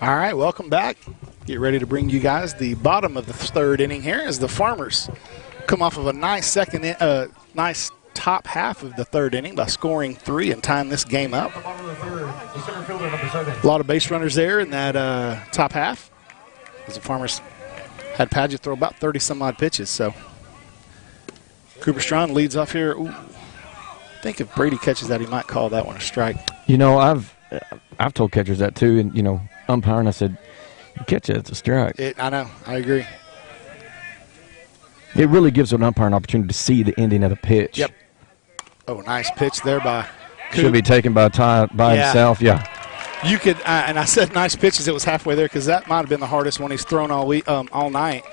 All right, welcome back. Get ready to bring you guys the bottom of the 3rd inning here as the Farmers come off of a nice nice top half of the 3rd inning by scoring 3 and tying this game up. A lot of base runners there in that top half as the Farmers had Paget throw about 30-some-odd pitches. So Cooper Strong leads off here. Ooh. I think if Brady catches that, he might call that one a strike. You know, I've told catchers that too, and, you know, umpiring, I said, you catch it, it's a strike. I know. I agree. It really gives an umpire an opportunity to see the ending of the pitch. Yep. Oh, nice pitch there by Coop. Should be taken by himself, yeah. You could, and I said nice pitches. It was halfway there because that might have been the hardest one he's thrown all night.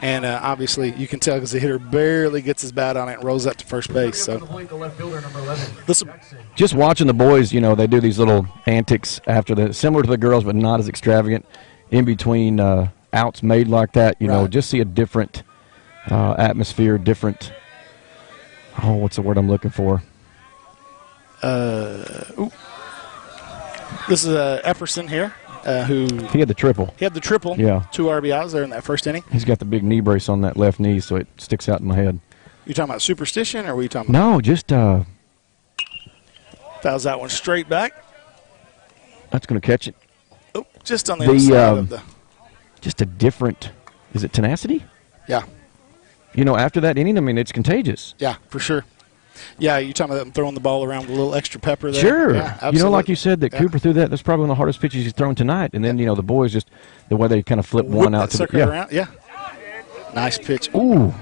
And obviously, you can tell because the hitter barely gets his bat on it and rolls up to first base. So, just watching the boys, you know, they do these little antics after similar to the girls, but not as extravagant. In between outs made like that, you know, just see a different atmosphere, different. Oh, what's the word I'm looking for? This is Epperson here, who he had the triple. He had the triple. Yeah. 2 RBIs there in that first inning. He's got the big knee brace on that left knee, so it sticks out in my head. You talking about superstition, or were you talking about? No, just fouls that one straight back. That's going to catch it. Oh, just on the other side of the. Just a different. Is it tenacity? Yeah. You know, after that inning, I mean, it's contagious. Yeah, for sure. Yeah, you talking about them throwing the ball around with a little extra pepper there? Sure. Yeah, you know, like you said, that Cooper threw that. That's probably one of the hardest pitches he's thrown tonight. And then, you know, the boys just, the way they kind of flip one out to the. Around. Yeah. Nice pitch. Ooh.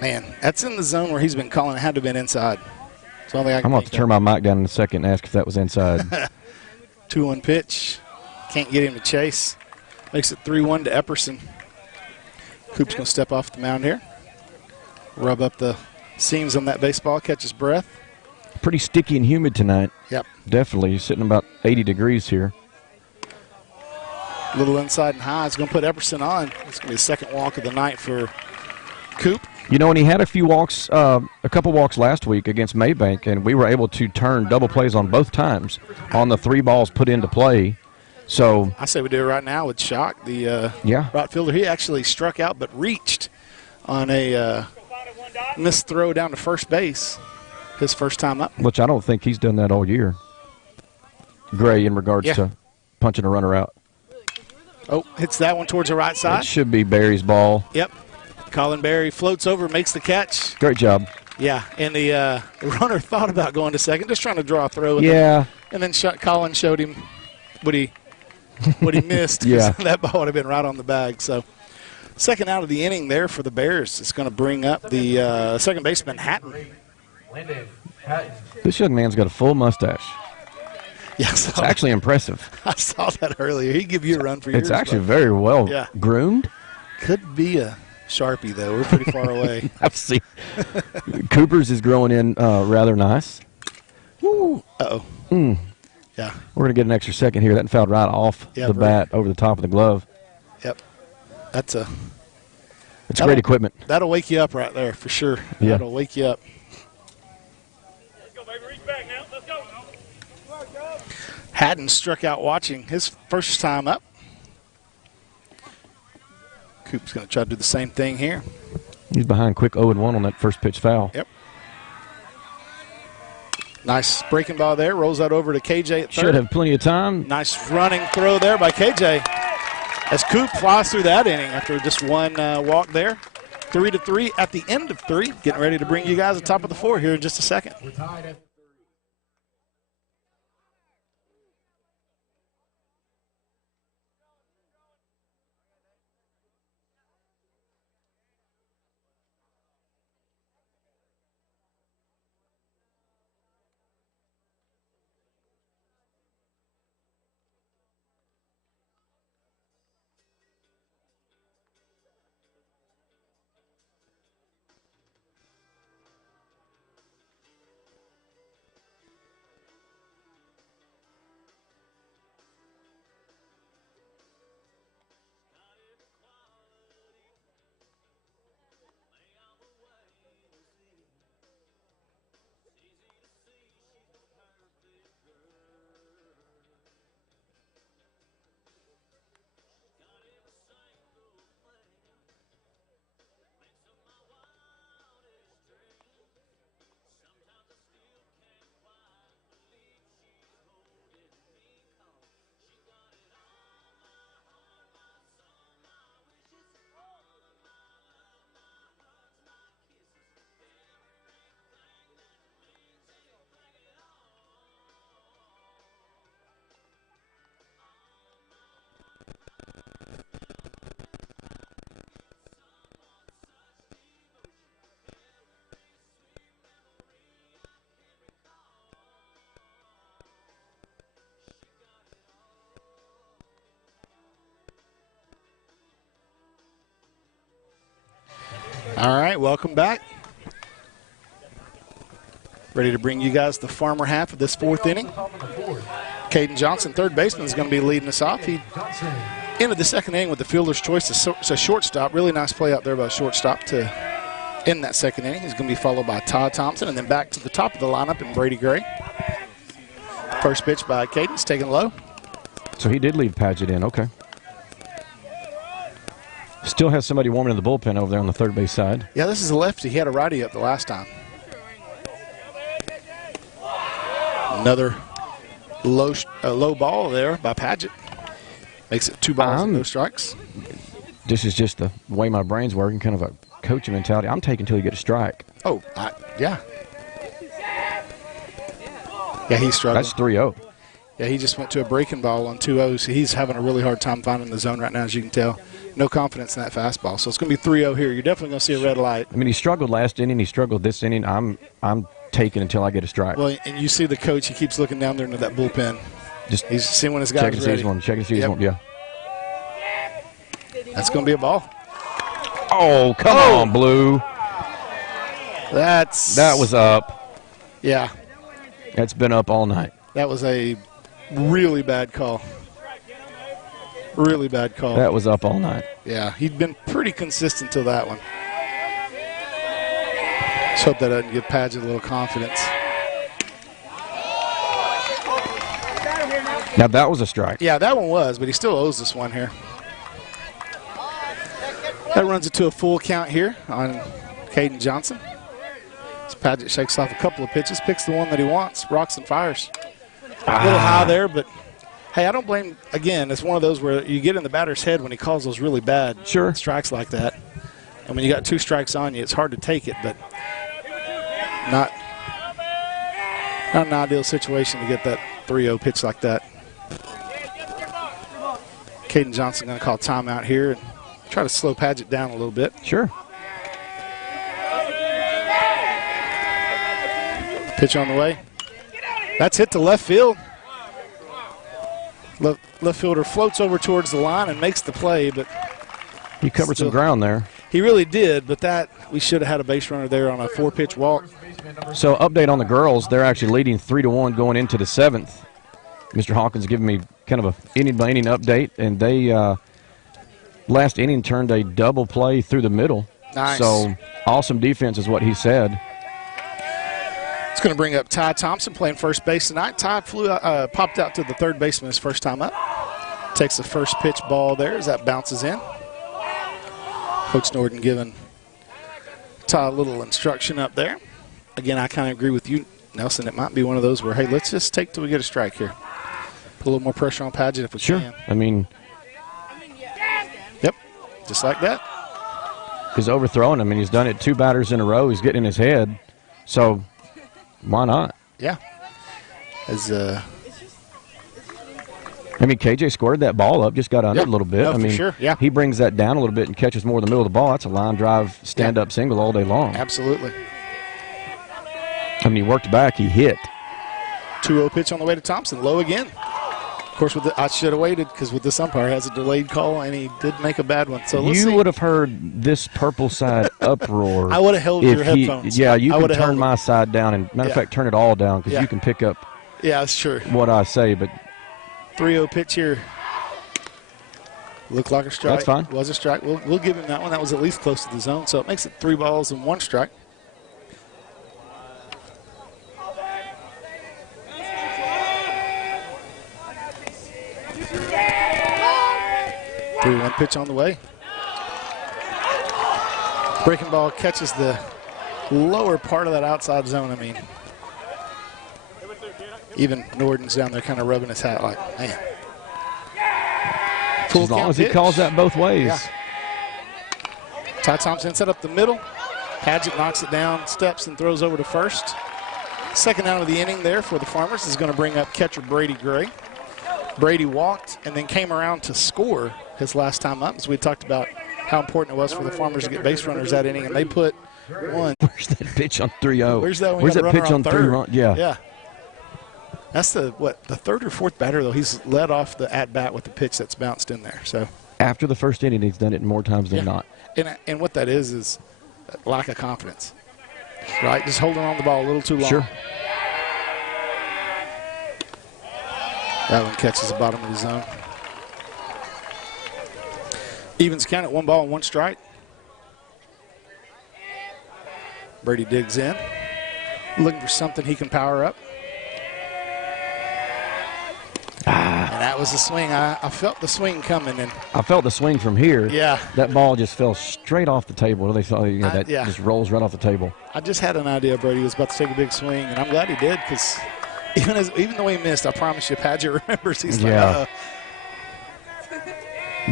Man, that's in the zone where he's been calling. It had to have been inside. I'm going to have to turn my mic down in a second and ask if that was inside. 2-1 pitch. Can't get him to chase. Makes it 3-1 to Epperson. Coop's going to step off the mound here. Rub up the seams on that baseball, catch his breath. Pretty sticky and humid tonight. Yep. Definitely. Sitting about 80 degrees here. A little inside and high. It's going to put Epperson on. It's going to be the second walk of the night for Coop. You know, and he had a few walks, a couple walks last week against Maybank, and we were able to turn double plays on both times on the 3 balls put into play. So I say we do it right now with Shock, the right fielder. He actually struck out but reached on a missed throw down to first base his first time up. Which I don't think he's done that all year. Gray in regards to punching a runner out. Oh, hits that one towards the right side. It should be Barry's ball. Yep. Colin Berry floats over, makes the catch. Great job. Yeah, and the runner thought about going to second, just trying to draw a throw. And then Colin showed him what he missed. That ball would have been right on the bag. So second out of the inning there for the Bears. It's going to bring up the second baseman, Hatton. This young man's got a full mustache. Yeah, it's actually impressive. I saw that earlier. He'd give you a run for yours. It's actually very well groomed. Could be a Sharpie, though. We're pretty far away. I've seen. Cooper's is growing in rather nice. Woo. Uh-oh. Yeah. We're going to get an extra second here. That fouled right off the bat over the top of the glove. Yep. It's great equipment. That'll wake you up right there for sure. Yeah. That'll wake you up. Let's go, baby. Reach back now. Let's go. Hatton struck out watching his first time up. Coop's going to try to do the same thing here. He's behind quick 0-1 on that first pitch foul. Yep. Nice breaking ball there. Rolls that over to KJ at third. Should have plenty of time. Nice running throw there by KJ. As Coop flies through that inning after just one walk there. 3-3 at the end of 3. Getting ready to bring you guys the top of the 4 here in just a second. We're tied at All right, welcome back. Ready to bring you guys the Farmer half of this fourth inning. Caden Johnson, third baseman, is going to be leading us off. He ended the second inning with the fielder's choice. It's a shortstop. Really nice play out there by shortstop to end that second inning. He's going to be followed by Todd Thompson, and then back to the top of the lineup in Brady Gray. First pitch by Caden's taken low. So he did leave Padgett in. Okay. Still has somebody warming in the bullpen over there on the third base side. Yeah, this is a lefty. He had a righty up the last time. Another low ball there by Padgett. Makes it 2 balls and no strikes. This is just the way my brain's working, kind of a coaching mentality. I'm taking until you get a strike. Oh, yeah. Yeah, he's struggling. That's 3-0. Yeah, he just went to a breaking ball on 2-0, so he's having a really hard time finding the zone right now, as you can tell. No confidence in that fastball. So it's going to be 3-0 here. You're definitely going to see a red light. I mean, he struggled last inning. He struggled this inning. I'm taking until I get a strike. Well, and you see the coach, he keeps looking down there into that bullpen. He's seeing when his guys checking ready. Checking to see one. Yeah. That's going to be a ball. Oh, come on, Blue. That was up. Yeah. That's been up all night. That was a really bad call. Really bad call. That was up all night. Yeah, he'd been pretty consistent till that one. Let's hope that doesn't give Padgett a little confidence. Now, that was a strike. Yeah, that one was, but he still owes this one here. That runs it to a full count here on Caden Johnson. As Padgett shakes off a couple of pitches, picks the one that he wants, rocks and fires. A little high there, but hey, I don't blame. Again, it's one of those where you get in the batter's head when he calls those really bad strikes like that. And when you got 2 strikes on you, it's hard to take it, but not an ideal situation to get that 3-0 pitch like that. Caden Johnson going to call timeout here and try to slow Padgett down a little bit. Sure. Pitch on the way. That's hit to left field. Left fielder floats over towards the line and makes the play, but he covered some ground there. He really did, but we should have had a base runner there on a 4-pitch walk. So update on the girls. They're actually leading 3-1 going into the 7th. Mr. Hawkins giving me kind of a inning-by-inning update, and they last inning turned a double play through the middle. Nice. So awesome defense is what he said. It's going to bring up Ty Thompson playing first base tonight. Ty popped out to the third baseman his first time up. Takes the first pitch ball there as that bounces in. Coach Norton giving Ty a little instruction up there. Again, I kind of agree with you, Nelson. It might be one of those where, hey, let's just take till we get a strike here. Put a little more pressure on Padgett if we can. I mean. Yep, just like that. He's overthrowing him, and he's done it 2 batters in a row. He's getting in his head. So why not? Yeah. I mean, KJ squared that ball up, just got under it a little bit. No, I mean, sure. Yeah. He brings that down a little bit and catches more in the middle of the ball. That's a line drive, stand-up single all day long. Absolutely. I mean, he worked back, he hit. 2-0 pitch on the way to Thompson, low again. Of course, I should have waited because with this umpire has a delayed call, and he did make a bad one. So let's see. You would have heard this purple side uproar. I would have held your headphones. Yeah, you can turn my side down, and matter of fact, turn it all down because you can pick up. Yeah, that's true. What I say, but 3-0 pitch here. Looked like a strike. That's fine. Was a strike. We'll give him that one. That was at least close to the zone, so it makes it 3 balls and 1 strike. One pitch on the way. Breaking ball catches the lower part of that outside zone. I mean, even Norton's down there kind of rubbing his hat like, man. Full as long as pitch. he calls that both ways. Yeah. Ty Thompson set up the middle. Padgett knocks it down, steps, and throws over to first. Second out of the inning there for the Farmers is going to bring up catcher Brady Gray. Brady walked and then came around to score his last time up, as we talked about how important it was for the Farmers to get base runners that inning, and they put one. Where's that pitch on 3-0? Where's that pitch on 3-run? Yeah. Yeah. That's the third or fourth batter, though. He's led off the at-bat with the pitch that's bounced in there. So after the first inning, he's done it more times than not. And what that is lack of confidence. Right, just holding on the ball a little too long. Sure. That one catches the bottom of the zone. Evens count at 1 ball and 1 strike. Brady digs in, looking for something he can power up. And that was the swing. I felt the swing coming. And I felt the swing from here. Yeah. That ball just fell straight off the table. They saw, that just rolls right off the table. I just had an idea Brady was about to take a big swing, and I'm glad he did, because even though he missed, I promise you, Padgett remembers. He's like,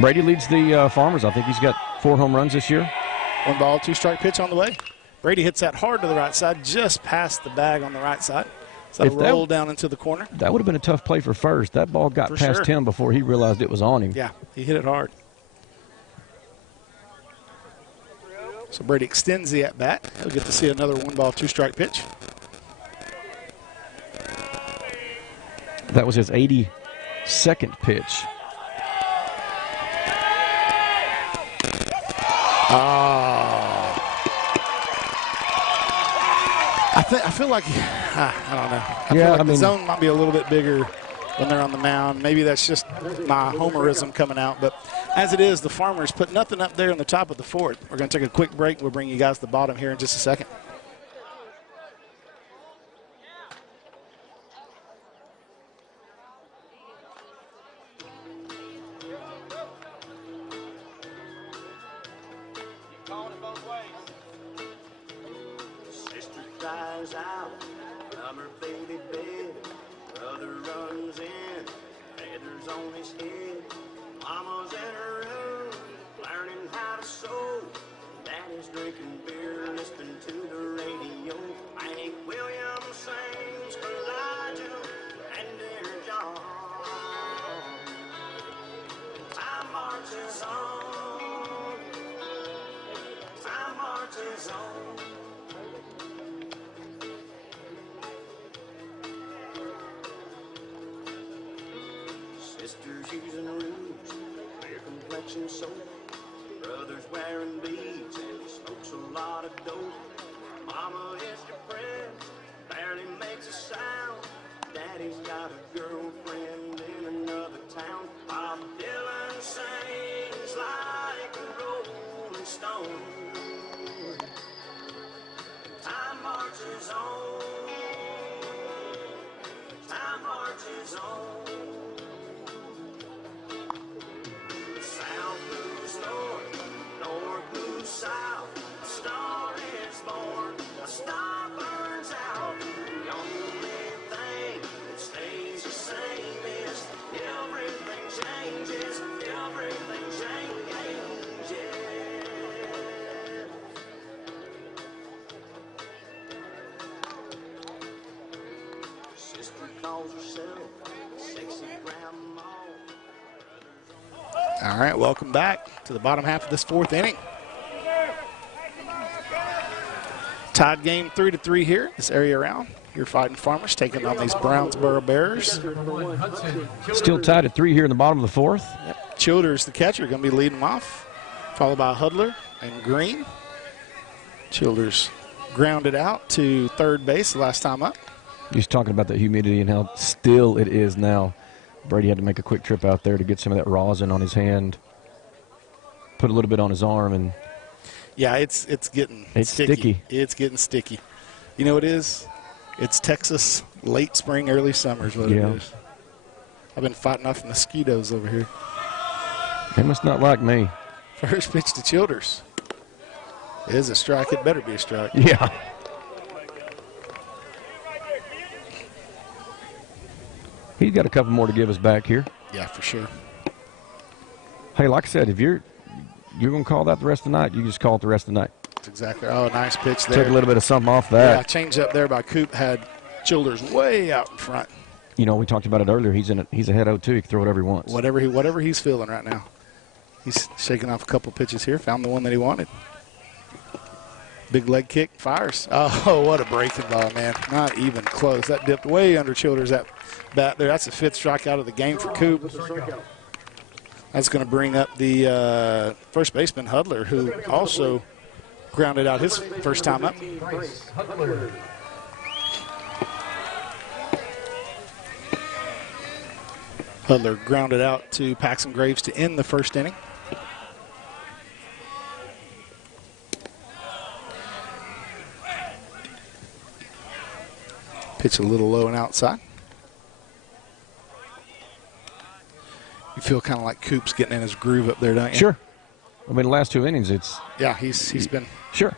Brady leads the Farmers. I think he's got 4 home runs this year. 1 ball, 2 strike pitch on the way. Brady hits that hard to the right side, just past the bag on the right side. So that'll roll down into the corner. That would have been a tough play for first. That ball got past him before he realized it was on him. Yeah, he hit it hard. So Brady extends the at-bat. He'll get to see another 1 ball, 2 strike pitch. That was his 82nd pitch. I feel like, I don't know. I feel like the zone might be a little bit bigger when they're on the mound. Maybe that's just my homerism coming out. But as it is, the Farmers put nothing up there on the top of the 4th. We're going to take a quick break. We'll bring you guys to the bottom here in just a second. Out from her baby bed, brother runs in, feathers on his head, mama's in her room, learning how to sew, daddy's drinking beer, listening to the radio, Hank Williams sings for Elijah and Dear John. Time marches on, time marches on. Sisters using rouge, clear complexion soap. Brothers wearing beads and he smokes a lot of dope. Mama is depressed, barely makes a sound. Daddy's got a girlfriend in another town. Bob Dylan sings like a rolling stone. Time marches on, time marches on. South moves north, north moves south. A star is born, a star burns out. The only thing that stays the same is everything changes, everything changes. Sister calls herself sexy grandma. All right, welcome back to the bottom half of this 4th inning. Tied game 3-3 here, this area around. Your Fighting Farmers taking on these Brownsboro Bears. Still tied at 3 here in the bottom of the 4th. Yep. Childers, the catcher, going to be leading off, followed by Hudler and Green. Childers grounded out to 3rd base the last time up. He's talking about the humidity and how still it is now. Brady had to make a quick trip out there to get some of that rosin on his hand, put a little bit on his arm, and yeah, it's getting sticky. It's getting sticky. You know what it is? It's Texas late spring, early summer is what it is. I've been fighting off mosquitoes over here. They must not like me. First pitch to Childers. It is a strike. It better be a strike. Yeah. He's got a couple more to give us back here. Yeah, for sure. Hey, like I said, if you're going to call that the rest of the night, you just call it the rest of the night. That's exactly. Oh, nice pitch there. Took a little bit of something off that. Yeah, change up there by Coop had Childers way out in front. You know, we talked about it earlier. He's ahead 0-2. He can throw whatever he wants. Whatever he's feeling right now. He's shaking off a couple pitches here. Found the one that he wanted. Big leg kick, fires. Oh, what a breaking ball, man. Not even close. That dipped way under Childers, that bat there. That's the 5th strikeout of the game for Coop. That's going to bring up the first baseman, Hudler, who also grounded out his first time up. Hudler grounded out to Paxton Graves to end the first inning. Pitch a little low and outside. You feel kind of like Coop's getting in his groove up there, don't you? Sure. I mean, the last 2 innings, it's... Yeah, he's been... Sure.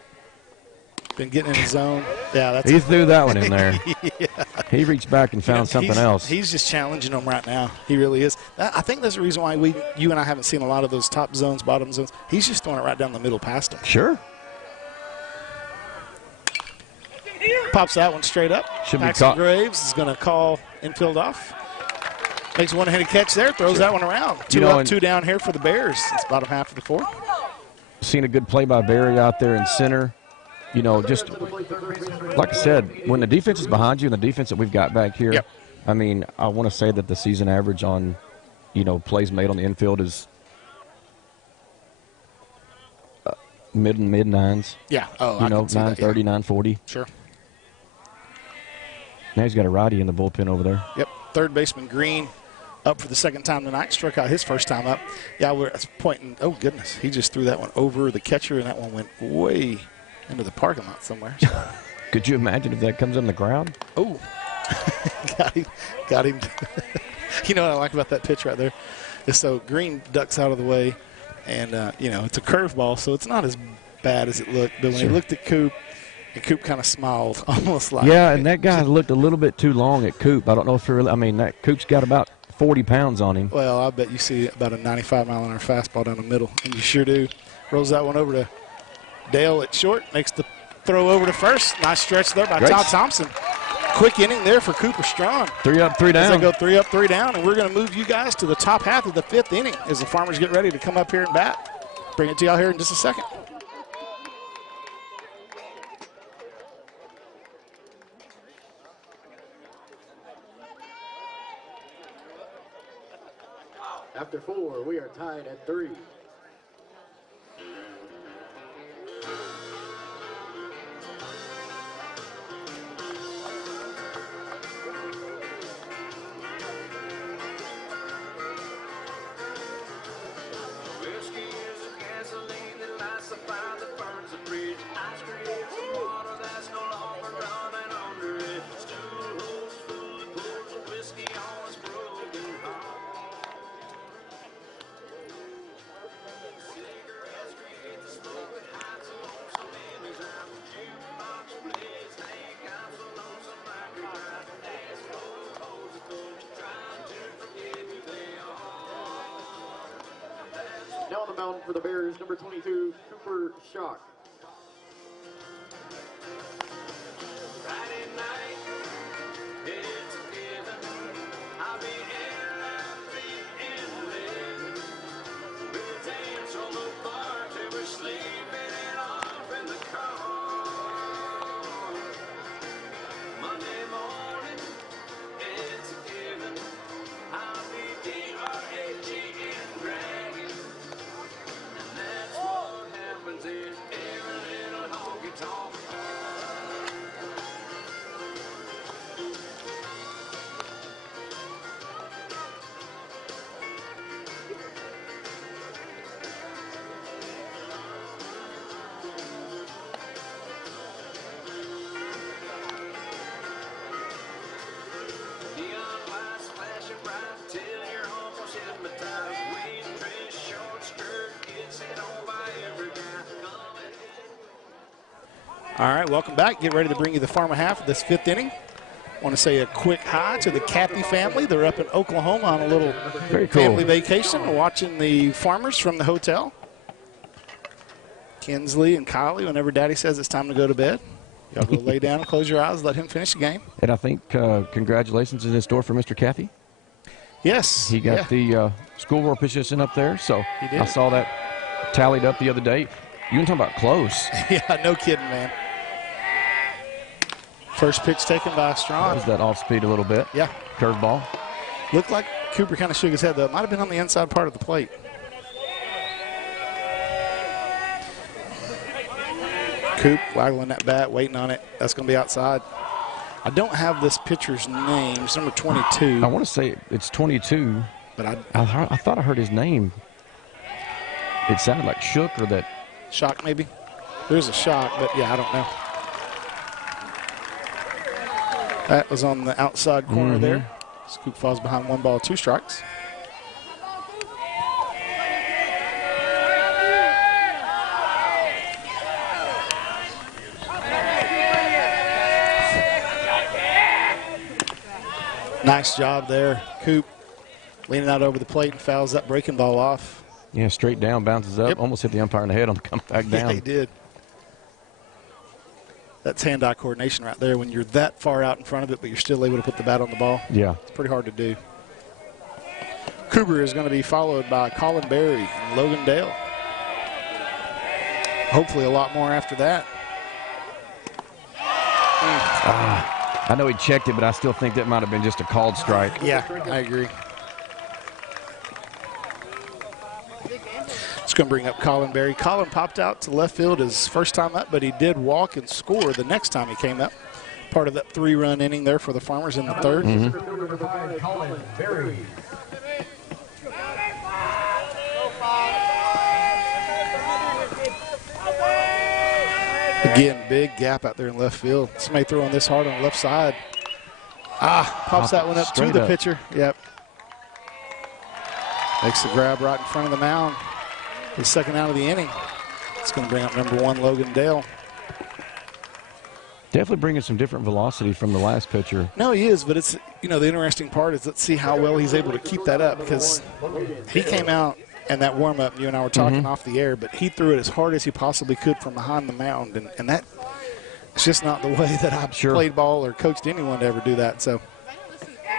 Been getting in his zone. Yeah, that's... He threw that one in there. Yeah. He reached back and found something else. He's just challenging them right now. He really is. I think that's the reason why you and I haven't seen a lot of those top zones, bottom zones. He's just throwing it right down the middle past him. Sure. Pops that one straight up. Paxton Graves is going to call infield off. Makes a one-handed catch there, throws that one around. 2 up, 2 down here for the Bears. It's bottom half of the 4th. Seen a good play by Barry out there in center. You know, just like I said, when the defense is behind you and the defense that we've got back here, I mean, I want to say that the season average on, you know, plays made on the infield is mid 9s. Yeah. Oh, you know, 930, 940. Sure. Now he's got a righty in the bullpen over there. Yep. Third baseman Green up for the second time tonight. Struck out his first time up. Yeah, we're pointing. Oh, goodness. He just threw that one over the catcher, and that one went way into the parking lot somewhere. Could you imagine if that comes on the ground? Oh. Got him. You know what I like about that pitch right there is so Green ducks out of the way, and, you know, it's a curveball, so it's not as bad as it looked. But when he looked at Coop, and Coop kind of smiled, almost like. Yeah, and that guy looked a little bit too long at Coop. I don't know if he really, I mean, that Coop's got about 40 pounds on him. Well, I bet you see about a 95-mile-an-hour fastball down the middle, and you sure do. Rolls that one over to Dale at short, makes the throw over to first. Nice stretch there by Todd Thompson. Quick inning there for Cooper Strong. 3 up, 3 down. As they go 3 up, 3 down, and we're going to move you guys to the top half of the 5th inning as the Farmers get ready to come up here and bat. Bring it to y'all here in just a second. After 4, we are tied at 3. Whiskey is a gasoline that lights the fire that burns the bridge. Ice cream some water that's no longer running under it. Stool holds food, pours of whiskey on his broken heart. Cigarettes create the smoke that hides the lonesome in his eyes. Jukebox plays, Hank, I'm so lonesome I could cry. Asshole holds the door, trying to forget who they are. Now on the mound for the Bears, number 22, Cooper Shock. Friday night, it's a given. I'll be in and in lead. We'll dance on the bar till we're sleeping it off in the car. Monday morning, it's a given. I'll be D-R-A-G-N dragging. And that's what happens in every little honky tonk. Neon lights flashing bright till you're almost hypnotized. Weed dress, short skirt, gets it on by every guy. All right, welcome back. Get ready to bring you the Farmer half of this 5th inning. Want to say a quick hi to the Cathy family. They're up in Oklahoma on a little family vacation. We're watching the Farmers from the hotel. Kinsley and Kylie, whenever Daddy says it's time to go to bed, y'all go lay down and close your eyes, let him finish the game. And I think congratulations is in store for Mr. Cathy. Yes. He got the school board position up there, so He did. I saw that tallied up the other day. You can talk about close. Yeah, no kidding, man. First pitch taken by Strong. Was that off speed a little bit? Yeah. Curveball. Looked like Cooper kind of shook his head, though. It might have been on the inside part of the plate. Coop waggling that bat, waiting on it. That's going to be outside. I don't have this pitcher's name. It's number 22. I want to say it's 22, but I thought I heard his name. It sounded like Shook or that. Shock, maybe. There's a Shock, but yeah, I don't know. That was on the outside corner there. Scoop falls behind 1 ball, 2 strikes. Nice job there. Coop leaning out over the plate and fouls that breaking ball off. Yeah, straight down, bounces up, Yep. almost hit the umpire in the head on the come back down. Yeah, he did. That's hand-eye coordination right there when you're that far out in front of it, but you're still able to put the bat on the ball. Yeah. It's pretty hard to do. Cooper is going to be followed by Colin Berry and Logan Dale. Hopefully a lot more after that. I know he checked it, but I still think that might have been just a called strike. Yeah, I agree. It's going to bring up Colin Berry. Colin popped out to left field his first time up, but he did walk and score the next time he came up. Part of that 3-run inning there for the Farmers in the third. Colin Berry. Again, big gap out there in left field. Somebody throwing this hard on the left side. Pops that one up to the pitcher. Yep. Makes the grab right in front of the mound. The second out of the inning. It's going to bring up number 1, Logan Dale. Definitely bringing some different velocity from the last pitcher. No, he is, but it's, the interesting part is let's see how well he's able to keep that up, because he came out and that warm-up, you and I were talking off the air, but he threw it as hard as he possibly could from behind the mound, and that it's just not the way that I've played ball or coached anyone to ever do that. So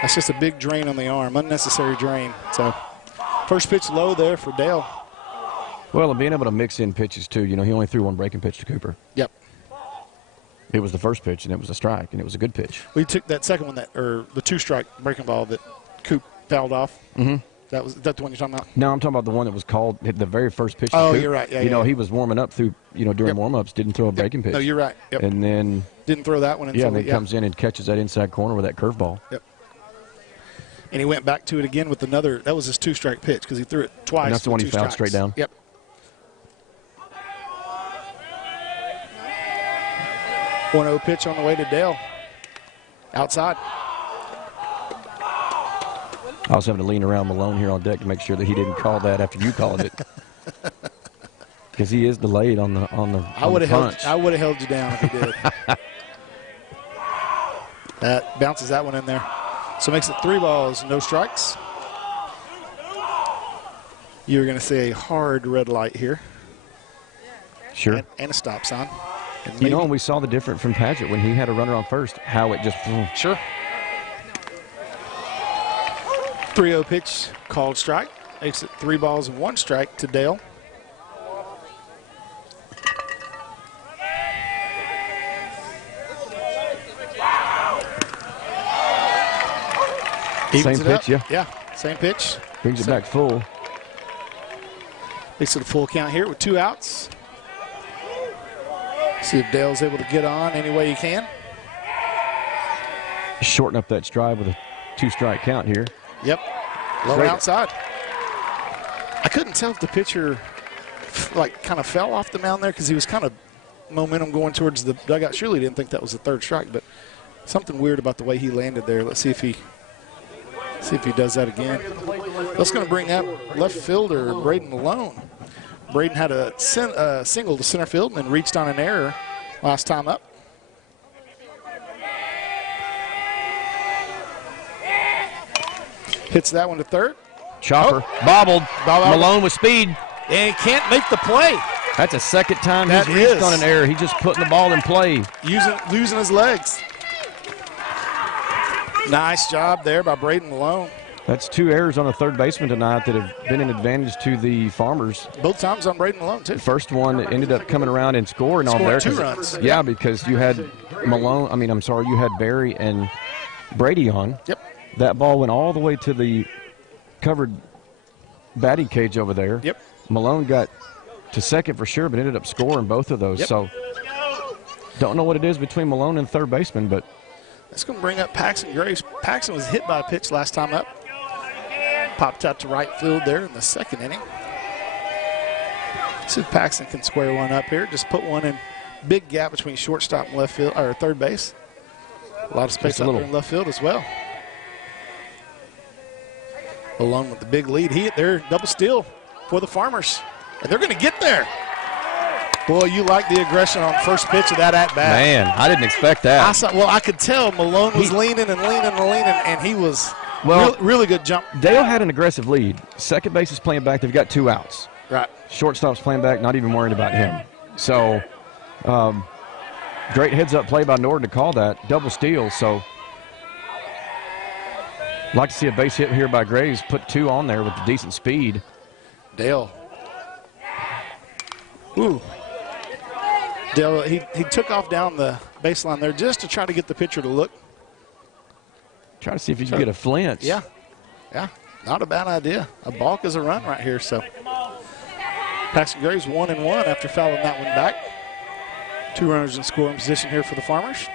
that's just a big drain on the arm, unnecessary drain. So first pitch low there for Dale. Well, and being able to mix in pitches, too. He only threw 1 breaking pitch to Cooper. Yep. It was the first pitch, and it was a strike, and it was a good pitch. We took that second one, or the 2-strike breaking ball that Coop fouled off. Is that the one you're talking about? No, I'm talking about the one that was called the very first pitch. Oh, Coop. you're right. Yeah, He was warming up through, during warm-ups, didn't throw a breaking pitch. No, you're right. Yep. And then didn't throw that one until and then comes in and catches that inside corner with that curveball. Yep. And he went back to it again with another. That was his 2-strike pitch because he threw it twice. And that's the one he fouled straight down. Yep. 1-0 pitch on the way to Dale. Outside. I was having to lean around Malone here on deck to make sure that he didn't call that after you called it, because he is delayed on the I would have punch. held you down if he did. That bounces that one in there. So makes it 3 balls, no strikes. You're going to see a hard red light here. Sure. And a stop sign. And we saw the difference from Padgett when he had a runner on first, how it just. Sure. 3-0 pitch, called strike. Makes it 3 balls and 1 strike to Dale. Same pitch, yeah. Yeah, same pitch. Brings it back full. Makes it a full count here with 2 outs. See if Dale's able to get on any way he can. Shorten up that stride with a 2-strike count here. Yep. Low outside. I couldn't tell if the pitcher kind of fell off the mound there because he was kind of momentum going towards the dugout. Surely didn't think that was the 3rd strike, but something weird about the way he landed there. Let's see if he does that again. That's going to bring up left fielder Braden Malone. Braden had a single to center field and then reached on an error last time up. Hits that one to third. Chopper. Bobbled. Malone with speed. And he can't make the play. That's the second time he's reached on an error. He's just putting the ball in play. Losing his legs. Nice job there by Braden Malone. That's 2 errors on a third baseman tonight that have been an advantage to the Farmers. Both times on Braden Malone, too. The first one ended up coming around and scoring on there. 2 runs. Yeah, because you had you had Barry and Brady on. Yep. That ball went all the way to the covered batting cage over there. Yep. Malone got to second for sure, but ended up scoring both of those. Yep. So Don't know what it is between Malone and third baseman, but That's going to bring up Paxton Graves. Paxton was hit by a pitch last time up. Popped out to right field there in the second inning. See if Paxton can square one up here. Just put one in. Big gap between shortstop and left field, or third base. A lot of space out there in left field as well. Malone with the big lead. They're double steal for the Farmers. And they're going to get there. Boy, you like the aggression on first pitch of that at-bat. Man, I didn't expect that. I could tell Malone was leaning, and he was really good jump. Dale had an aggressive lead. Second base is playing back. They've got 2 outs. Right. Shortstop's playing back, not even worried about him. So, great heads-up play by Norton to call that. Double steal, so like to see a base hit here by Graves. Put 2 on there with decent speed. Dale. Ooh. Dale, he took off down the baseline there just to try to get the pitcher to look. Try to see if he can get a flinch. Yeah, not a bad idea. A balk is a run right here. So Paxton Graves 1-1 after fouling that one back. 2 runners in scoring position here for the Farmers.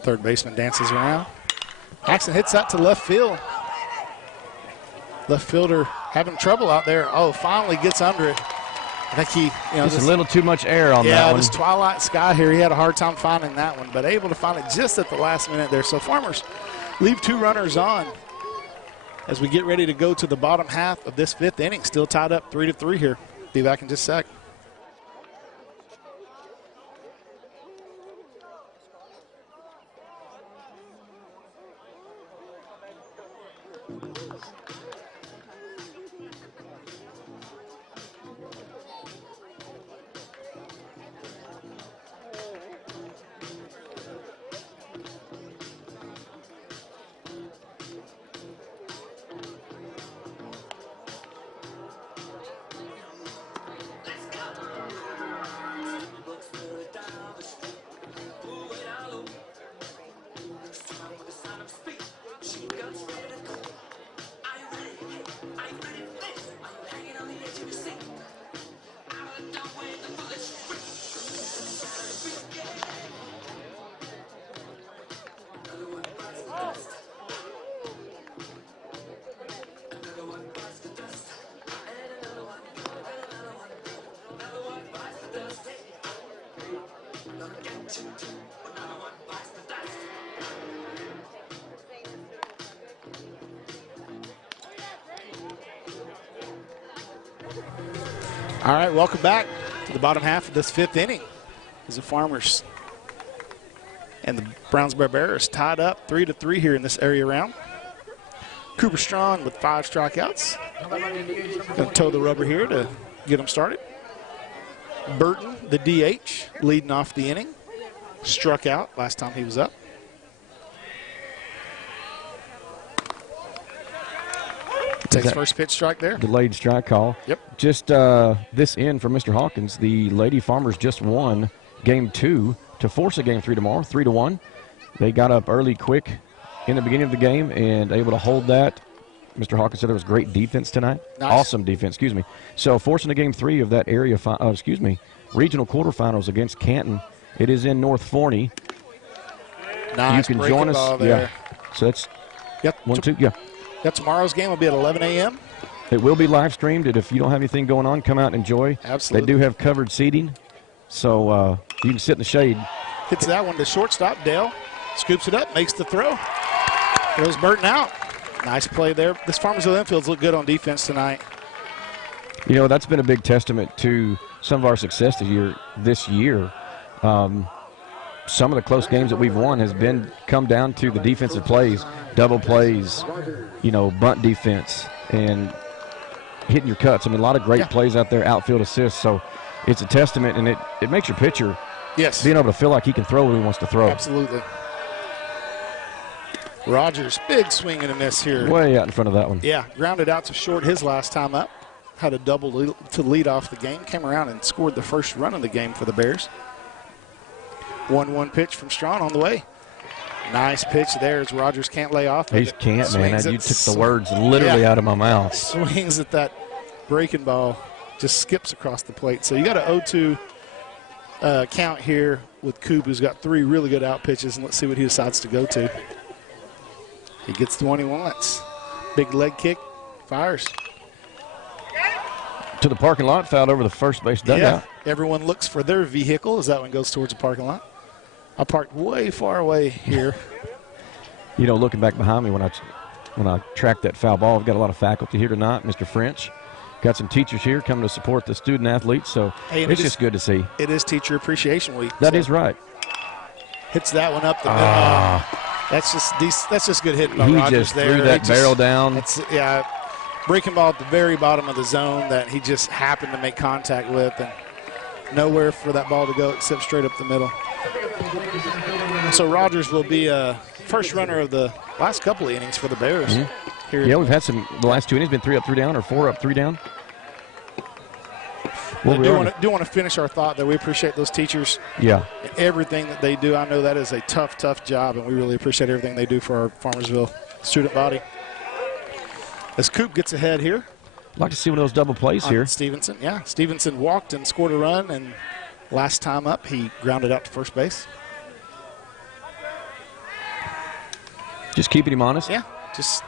Third baseman dances around. Paxton hits that to left field. Left fielder having trouble out there. Oh, finally gets under it. I think just a little too much air on that one. Yeah, this twilight sky here, he had a hard time finding that one, but able to find it just at the last minute there. So Farmers leave 2 runners on as we get ready to go to the bottom half of this 5th inning. Still tied up 3-3 here. Be back in just a sec. All right, welcome back to the bottom half of this 5th inning as the Farmers and the Brownsboro Bears tied up 3-3 here in this area round. Cooper Strong with 5 strikeouts. Going to toe the rubber here to get them started. Burton, the DH, leading off the inning. Struck out last time he was up. Takes first pitch strike there. Delayed strike call. Yep. Just this in for Mr. Hawkins. The Lady Farmers just won game 2 to force a game 3 tomorrow, 3-1. They got up early quick in the beginning of the game and able to hold that. Mr. Hawkins said there was great defense tonight. Nice. Awesome defense, excuse me. So forcing a game 3 of that area, regional quarterfinals against Canton. It is in North Forney. Nice. You can join us. Ball there. Yeah. So that's 1-2. Yeah. Yeah, tomorrow's game will be at 11 a.m. It will be live streamed, and if you don't have anything going on, come out and enjoy. Absolutely. They do have covered seating, so you can sit in the shade. Hits that one to shortstop. Dale scoops it up, makes the throw. Throws Burton out. Nice play there. This Farmersville infield's look good on defense tonight. You know, that's been a big testament to some of our success this year. Some of the close games that we've won has come down to the defensive plays, double plays, bunt defense, and hitting your cuts. I mean, a lot of great plays out there, outfield assists. So it's a testament, and it makes your pitcher being able to feel like he can throw when he wants to throw. Absolutely. Rogers, big swing and a miss here. Way out in front of that one. Yeah, grounded out to short his last time up. Had a double to lead off the game. Came around and scored the first run of the game for the Bears. 1-1 pitch from Strong on the way. Nice pitch there as Rogers can't lay off. He can't, man. You took the words literally out of my mouth. Swings at that breaking ball, just skips across the plate. So you got an 0-2 count here with Coop, who's got 3 really good out pitches, and let's see what he decides to go to. He gets the one he wants. Big leg kick, fires. To the parking lot, fouled over the first base dugout. Yeah, everyone looks for their vehicle as that one goes towards the parking lot. I parked way far away here. You know, looking back behind me when I tracked that foul ball, I've got a lot of faculty here tonight. Mr. French, got some teachers here coming to support the student athletes, so it's just good to see. It is Teacher Appreciation Week. That is right. Hits that one up the middle. That's just good hit by He Rogers just there. threw that barrel down. Breaking ball at the very bottom of the zone that he just happened to make contact with, and nowhere for that ball to go except straight up the middle. So Rogers will be first runner of the last couple of innings for the Bears. Here. Yeah, we've had the last 2 innings been 3 up, 3 down, or 4 up, 3 down. I do want to finish our thought that we appreciate those teachers. Yeah. Everything that they do. I know that is a tough, tough job, and we really appreciate everything they do for our Farmersville student body. As Coop gets ahead here. I'd like to see one of those double plays here. Stevenson, yeah. Stevenson walked and scored a run, and last time up he grounded out to first base. Just keeping him honest. Yeah, just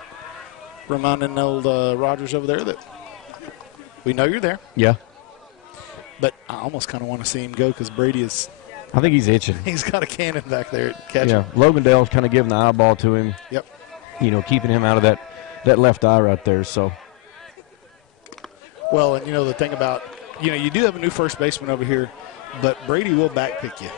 reminding old Rogers over there that we know you're there. Yeah. But I almost kind of want to see him go because Brady is. I think he's itching. He's got a cannon back there catching. Yeah, Logandale's kind of giving the eyeball to him. Yep. You know, keeping him out of that left eye right there. So. Well, and you know the thing about, you do have a new first baseman over here, but Brady will backpick you.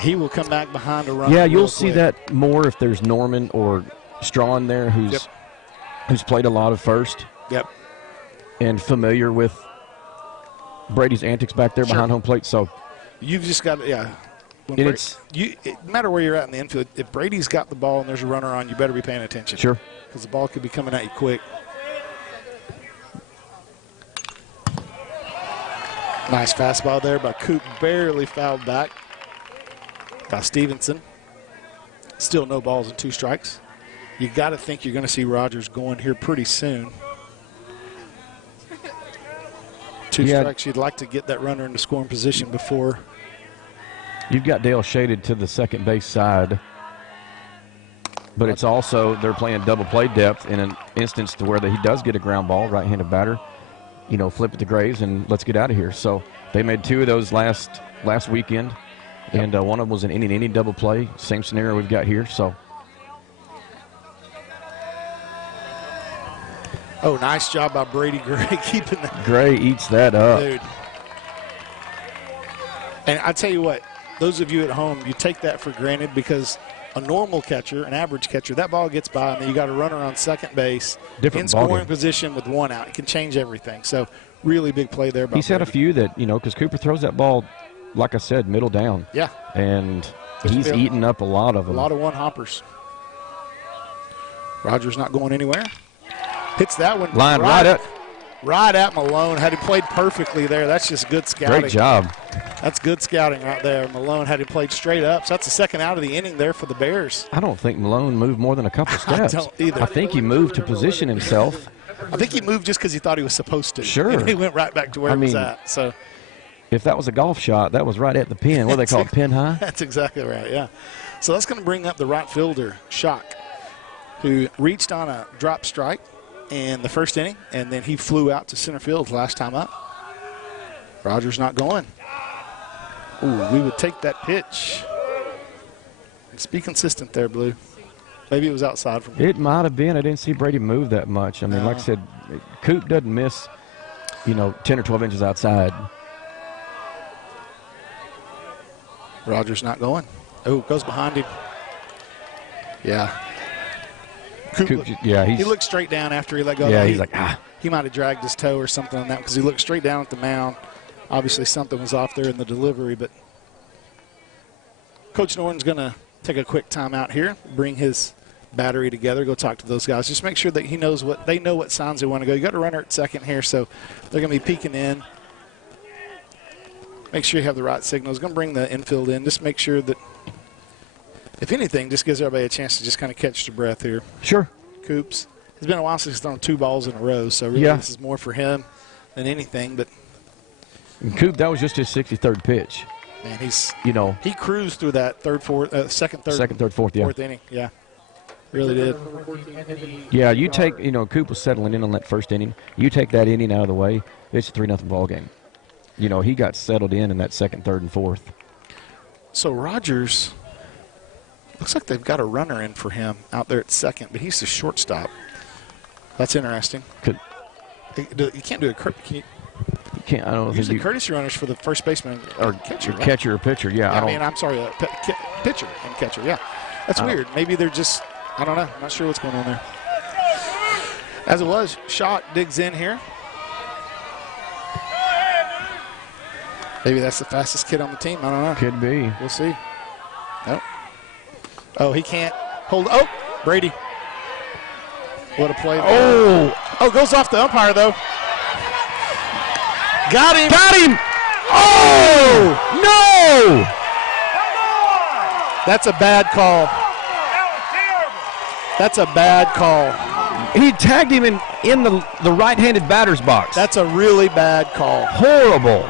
He will come back behind a run. Yeah, you'll see that more if there's Norman or Strawn there who's played a lot of first. Yep. And familiar with Brady's antics back there behind home plate. So you've just got it no matter where you're at in the infield, if Brady's got the ball and there's a runner on, you better be paying attention. Sure. Because the ball could be coming at you quick. Nice fastball there by Coop, barely fouled back by Stevenson. Still no balls and 2 strikes. You got to think you're going to see Rogers going here pretty soon. 2 strikes. You'd like to get that runner into scoring position before. You've got Dale shaded to the second base side, but it's also they're playing double play depth in an instance to where he does get a ground ball, right-handed batter. Flip it to Graves and let's get out of here. So they made 2 of those last weekend, and one of them was an inning double play. Same scenario we've got here. So. Oh, nice job by Brady Gray keeping that. Gray eats that up. Dude. And I tell you what, those of you at home, you take that for granted because a normal catcher, an average catcher, that ball gets by and then you got a runner on second base in scoring position with 1 out. It can change everything. So really big play there by He's Brady. had a few that, because Cooper throws that ball, like I said, middle down. Yeah. And he's eaten up a lot of them. A lot of one-hoppers. Rogers not going anywhere. Hits that one. Line right at Malone. Had he played perfectly there, that's just good scouting. Great job. That's good scouting right there. Malone had him played straight up. So that's the second out of the inning there for the Bears. I don't think Malone moved more than a couple steps. I don't either. I think he moved to position himself. I think he moved just because he thought he was supposed to. Sure. And he went right back to where he was at. So if that was a golf shot, that was right at the pin. What do they call it, pin high? That's exactly right, yeah. So that's going to bring up the right fielder, Schock, who reached on a drop strike in the first inning, and then he flew out to center field last time up. Rogers not going. Ooh, we would take that pitch. Let's be consistent there, Blue. Maybe it was outside from It might have been. I didn't see Brady move that much. I mean, like I said, Coop doesn't miss, 10 or 12 inches outside. Rogers not going. Oh, goes behind him. Yeah. Coop, he looked straight down after he let go. Yeah, he's like, He might have dragged his toe or something on that because he looked straight down at the mound. Obviously, something was off there in the delivery, but Coach Norton's going to take a quick timeout here, bring his battery together, go talk to those guys. Just make sure that they know what signs they want to go. You got a runner at second here, so they're going to be peeking in. Make sure you have the right signals. Going to bring the infield in. Just make sure that, if anything, just gives everybody a chance to just kind of catch their breath here. Sure. Coops. It's been a while since he's thrown 2 balls in a row, so really this is more for him than anything. But and Coop, that was just his 63rd pitch. Man, he's he cruised through that second, third, fourth inning. Yeah, really did. Yeah, you take Coop was settling in on that first inning. You take that inning out of the way, it's a 3-0 ball game. He got settled in that second, third, and fourth. So Rogers looks like they've got a runner in for him out there at second, but he's the shortstop. That's interesting. You can't do a can you? You can't. I don't Usually think courtesy runners for the first baseman or catcher. Right? Catcher or pitcher. Yeah. I'm sorry, pitcher and catcher. Yeah, that's weird. Maybe they're just. I don't know. I'm not sure what's going on there. As it was, Schott digs in here. Maybe that's the fastest kid on the team. I don't know. Could be. We'll see. Nope. Oh, he can't hold. Oh, Brady. What a play. Oh, goes off the umpire, though. Got him. Oh, no. That's a bad call. That's a bad call. He tagged him in the right-handed batter's box. That's a really bad call. Horrible.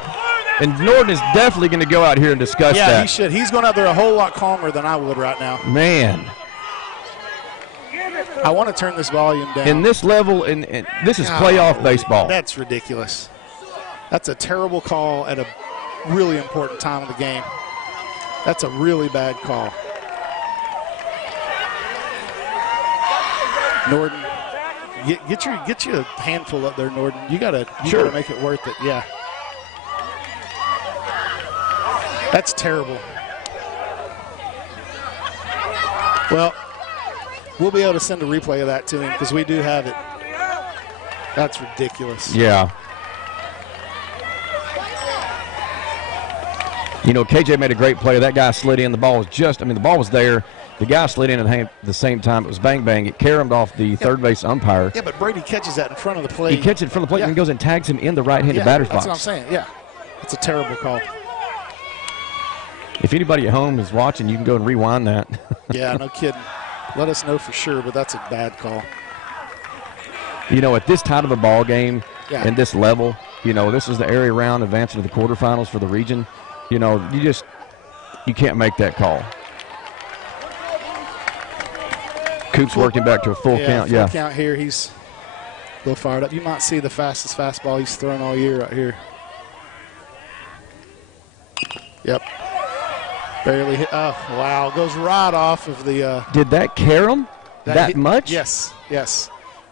And Norton is definitely going to go out here and discuss that. Yeah, he should. He's going out there a whole lot calmer than I would right now. Man. I want to turn this volume down. In this level, and this is playoff baseball. That's ridiculous. That's a terrible call at a really important time of the game. That's a really bad call. Norton, get you a handful up there, Norton. You gotta make it worth it. Yeah. That's terrible. Well, we'll be able to send a replay of that to him because we do have it. That's ridiculous. Yeah. KJ made a great play. That guy slid in. The ball was the ball was there. The guy slid in at the same time. It was bang, bang. It caromed off the third base umpire. Yeah, but Brady catches that in front of the plate. He catches it in front of the plate and goes and tags him in the right-handed batter's box. That's what I'm saying, yeah. It's a terrible call. If anybody at home is watching, you can go and rewind that. Yeah, no kidding. Let us know for sure, but that's a bad call. At this time of a ball game and this level, this is the area round advancing to the quarterfinals for the region. You can't make that call. Coop's working back to a full count. Full count here. He's a little fired up. You might see the fastest fastball he's thrown all year right here. Yep. Barely hit. Oh, wow. Goes right off of the. Did that carom that much? Yes.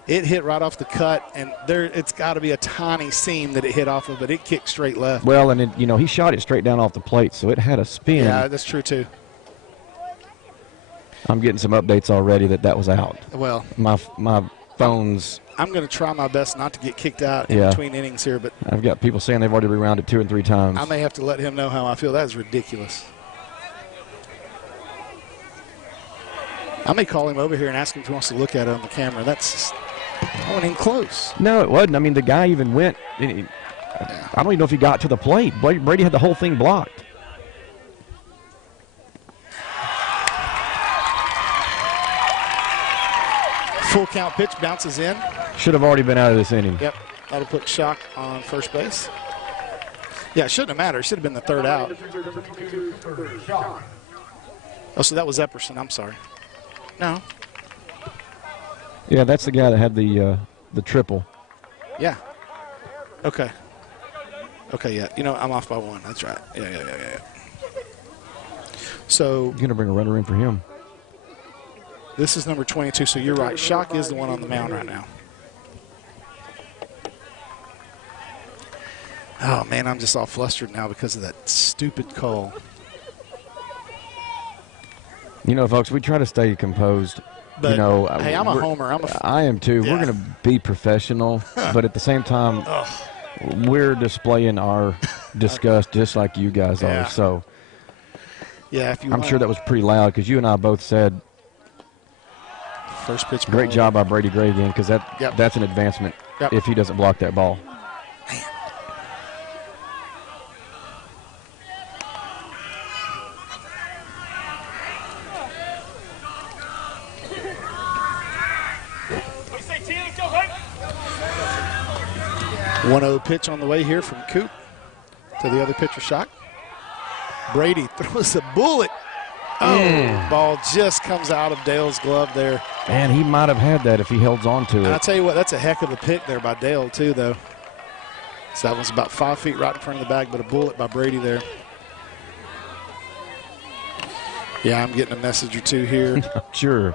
It hit right off the cut, and it's got to be a tiny seam that it hit off of, but it kicked straight left. Well, and he shot it straight down off the plate, so it had a spin. Yeah, that's true, too. I'm getting some updates already that was out. Well, my phone's. I'm going to try my best not to get kicked out in between innings here, but I've got people saying they've already rewound it 2 and 3 times. I may have to let him know how I feel. That is ridiculous. I may call him over here and ask him if he wants to look at it on the camera. That's I went in close. No, it wasn't. I mean, the guy even went. I don't even know if he got to the plate. Brady had the whole thing blocked. Full count pitch bounces in. Should have already been out of this inning. Yep. That'll put Schott on first base. Yeah, it shouldn't have mattered. It should have been the third out. Oh, so that was Epperson. I'm sorry. No. Yeah, that's the guy that had the triple. Yeah. Okay. Okay, yeah. I'm off by 1. That's right. Yeah. So you're going to bring a runner in for him. This is number 22, so you're right. Schott is the one on the mound right now. Oh, man, I'm just all flustered now because of that stupid call. Folks, we try to stay composed. But, hey, I'm a homer. I am too. Yeah. We're going to be professional, but at the same time, we're displaying our disgust just like you guys are. So, yeah, I'm sure that was pretty loud because you and I both said first pitch. Great job by Brady Gray again because that's an advancement if he doesn't block that ball. Man. One 1-0 pitch on the way here from Coop to the other pitcher, Schott. Brady throws a bullet. Oh, ball just comes out of Dale's glove there. Man, he might have had that if he held on to it. And I'll tell you what, that's a heck of a pick there by Dale, too, though. So that one's about 5 feet right in front of the bag, but a bullet by Brady there. Yeah, I'm getting a message or two here. Sure.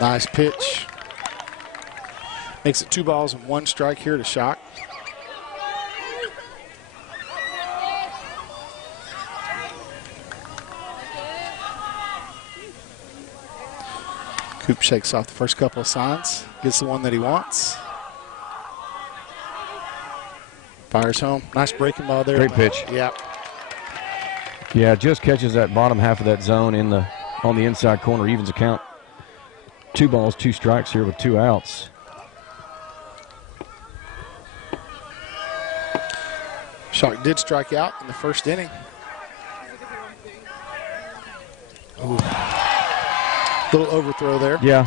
Nice pitch. Makes it 2 balls and 1 strike here to Shock. Coop shakes off the first couple of signs. Gets the one that he wants. Fires home. Nice breaking ball there. Great pitch. Yeah. Yeah, just catches that bottom half of that zone on the inside corner. Evens the count. 2 balls, 2 strikes here with 2 outs. Shock did strike out in the first inning. Ooh. Little overthrow there. Yeah.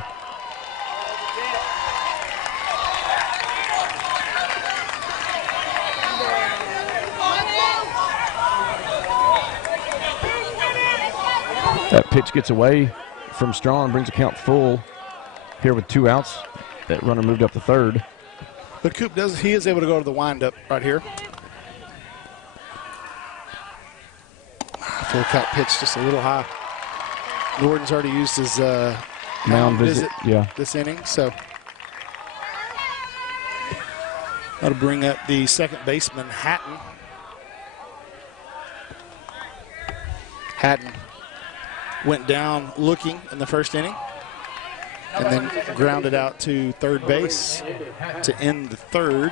That pitch gets away from Strong, brings the count full here with 2 outs. That runner moved up to third. But Coop he is able to go to the windup right here. Full count pitch just a little high. Norton's already used his mound visit this inning, so that'll bring up the second baseman, Hatton. Hatton went down looking in the first inning and then grounded out to third base to end the third.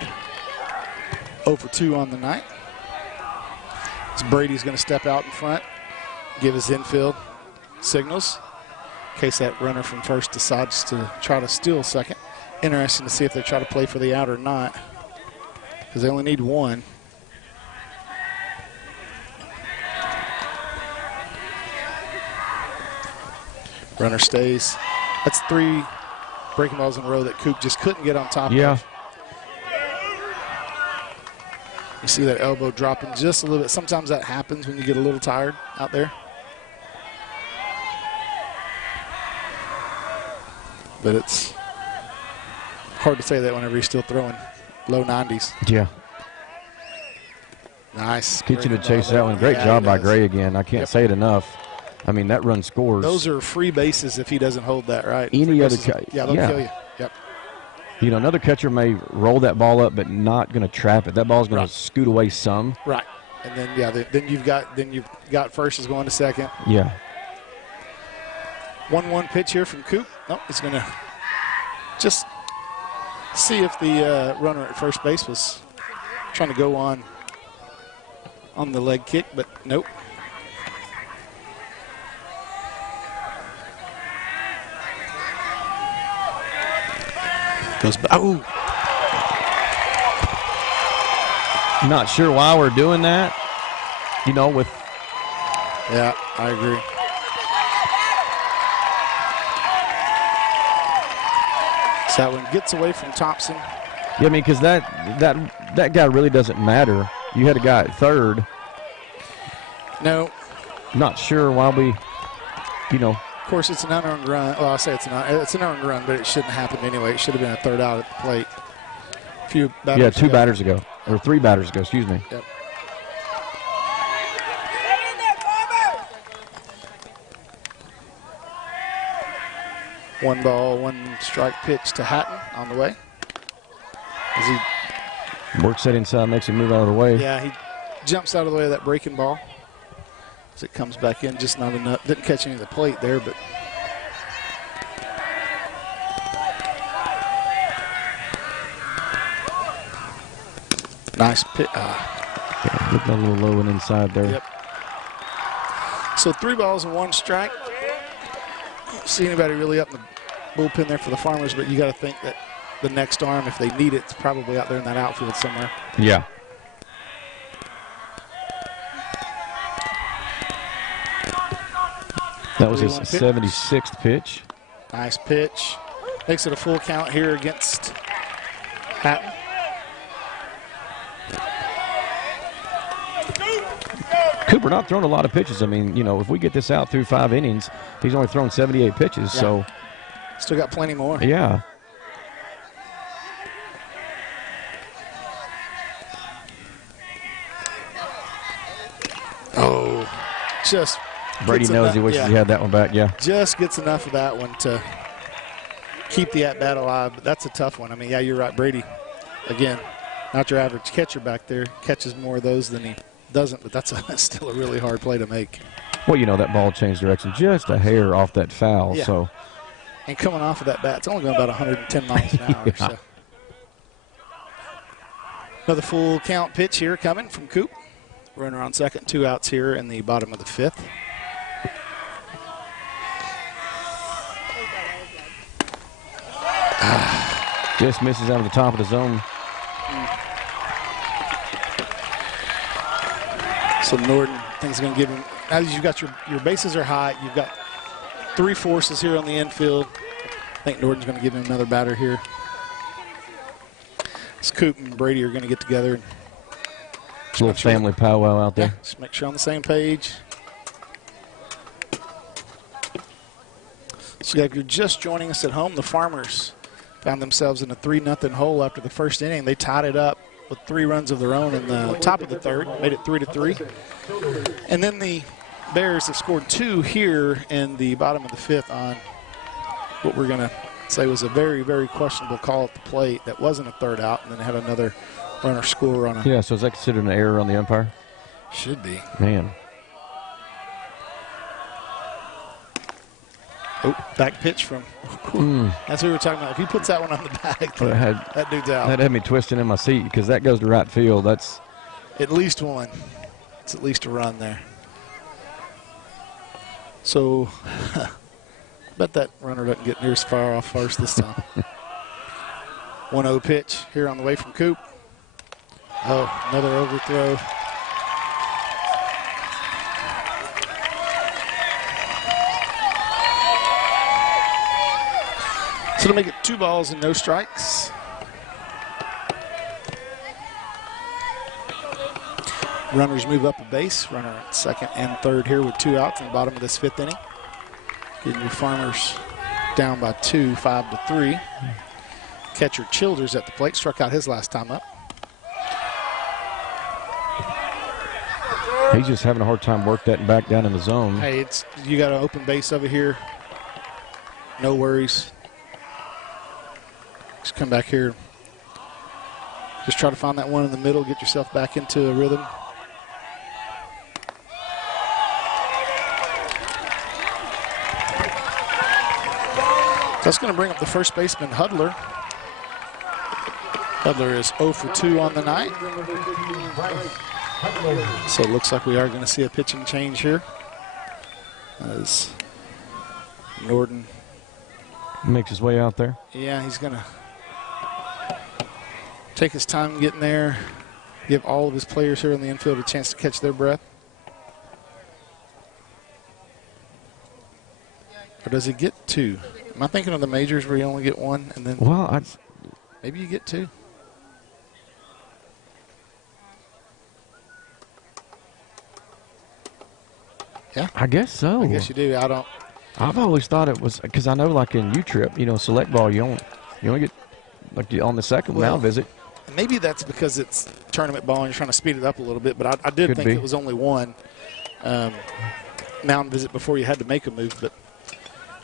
0 for 2 on the night. So Brady's going to step out in front, give his infield signals in case that runner from first decides to try to steal second. Interesting to see if they try to play for the out or not, because they only need 1. Runner stays. That's 3 breaking balls in a row that Coop just couldn't get on top of. You see that elbow dropping just a little bit. Sometimes that happens when you get a little tired out there. But it's hard to say that whenever he's still throwing low 90s. Yeah. Nice. Teaching to chase that one. Great job by Gray again. I can't say it enough. I mean, that run scores. Those are free bases if he doesn't hold that right. Any other yeah, they'll kill you. Yep. You know, another catcher may roll that ball up, but not going to trap it. That ball's going to scoot away some. Right. And then then you've got first is going to second. Yeah. 1-1 pitch here from Coop. Nope, he's going to just see if the runner at first base was trying to go on the leg kick, but nope. Goes back. Oh. Not sure why we're doing that. You know, with. Yeah, I agree. So that one gets away from Thompson. Yeah, I mean, because that guy really doesn't matter. You had a guy at third. No. Not sure why we, you know. Of course, it's an unearned run. Well, I'll say it's an unearned run, but it shouldn't happen anyway. It should have been a third out at the plate. Yeah, 2 batters ago. Or 3 batters ago, excuse me. Yep. One ball, 1 strike pitch to Hatton on the way. As he works that inside, makes him move out of the way. Yeah, he jumps out of the way of that breaking ball. As it comes back in, just not enough. Didn't catch any of the plate there, but nice pitch. Yeah, looked a little low and inside there. Yep. So 3 balls and 1 strike. Don't see anybody really up in the bullpen there for the Farmers, but you got to think that the next arm, if they need it, it's probably out there in that outfield somewhere. Yeah. That was his 76th pitch. Nice pitch. Makes it a full count here against Hatton. Cooper not throwing a lot of pitches. I mean, you know, if we get this out through 5 innings, he's only thrown 78 pitches. Yeah. So still got plenty more. yeah. Oh, just Brady gets knows enough- he wishes yeah. he had that one back. Yeah. Just gets enough of that one to keep the at-bat alive. But that's a tough one. I mean, yeah, you're right. Brady, again, not your average catcher back there. Catches more of those than he doesn't, but that's still a really hard play to make. Well, you know, that ball changed direction just a hair off that foul. Yeah. So And coming off of that bat, it's only going about 110 miles an hour. Yeah. So. Another full count pitch here coming from Coop. Runner on second, 2 outs here in the bottom of the 5th. just misses out of the top of the zone. So Norton thinks he's going to give him, now that you've got your bases are high, you've got 3 forces here on the infield. I think Norton's going to give him another batter here. It's Coop and Brady are going to get together and Little family powwow out there. just make sure on the same page. So if you're just joining us at home, the Farmers found themselves in a 3-0 hole after the first inning. They tied it up with 3 runs of their own in the top of the 3rd, made it 3-3. And then the Bears have scored 2 here in the bottom of the 5th on what we're going to say was a very, very questionable call at the plate that wasn't a 3rd out, and then had another runner score on a... Yeah, so is that considered an error on the umpire? Should be. Man. Oh, back pitch from... That's what we were talking about. If he puts that one on the back, Well, that dude's out. That had me twisting in my seat because that goes to right field. That's At least one. It's at least a run there. So, bet that runner doesn't get near as far off first this time. 1-0 pitch here on the way from Coop. Oh, another overthrow. So to make it 2 balls and no strikes. Runners move up a base. Runner at second and third here with 2 outs in the bottom of this 5th inning. Getting your Farmers down by 2, 5-3. Catcher Childers at the plate, struck out his last time up. he's just having a hard time work that back down in the zone. Hey, you got an open base over here. No worries. Just come back here. Just try to find that one in the middle. Get yourself back into a rhythm. That's going to bring up the first baseman, Hudler. Hudler is 0 for 2 on the night. So it looks like we are going to see a pitching change here. As Norton makes his way out there. Yeah, he's going to take his time getting there, give all of his players here in the infield a chance to catch their breath. Or does he get 2? Am I thinking of the majors where you only get 1 and then Well, maybe you get 2? Yeah, I guess so. I guess you do. I don't. I've always thought it was because I know, like in U-Trip, select ball, you only get like on the second mound visit. Maybe that's because it's tournament ball and you're trying to speed it up a little bit. But I did Could think be. it was only 1 mound visit before you had to make a move. But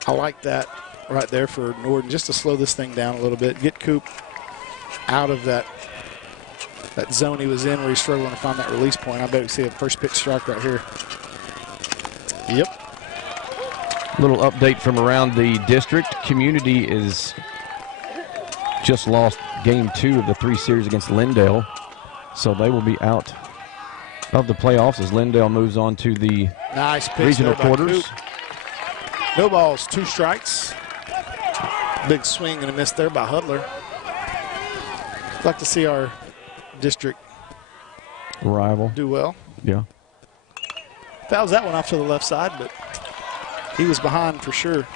I like that right there for Norton, just to slow this thing down a little bit, get Coop out of that zone he was in where he's struggling to find that release point. I bet we see a first pitch strike right here. Yep. Little update from around the district. Community is just lost game 2 of the 3 series against Lindale. So they will be out of the playoffs as Lindale moves on to the Nice pitch regional there by quarters. Coop. No balls, 2 strikes. Big swing and a miss there by Hudler. I'd like to see our district Rival. do well. Yeah. Fouls that one off to the left side, but he was behind for sure.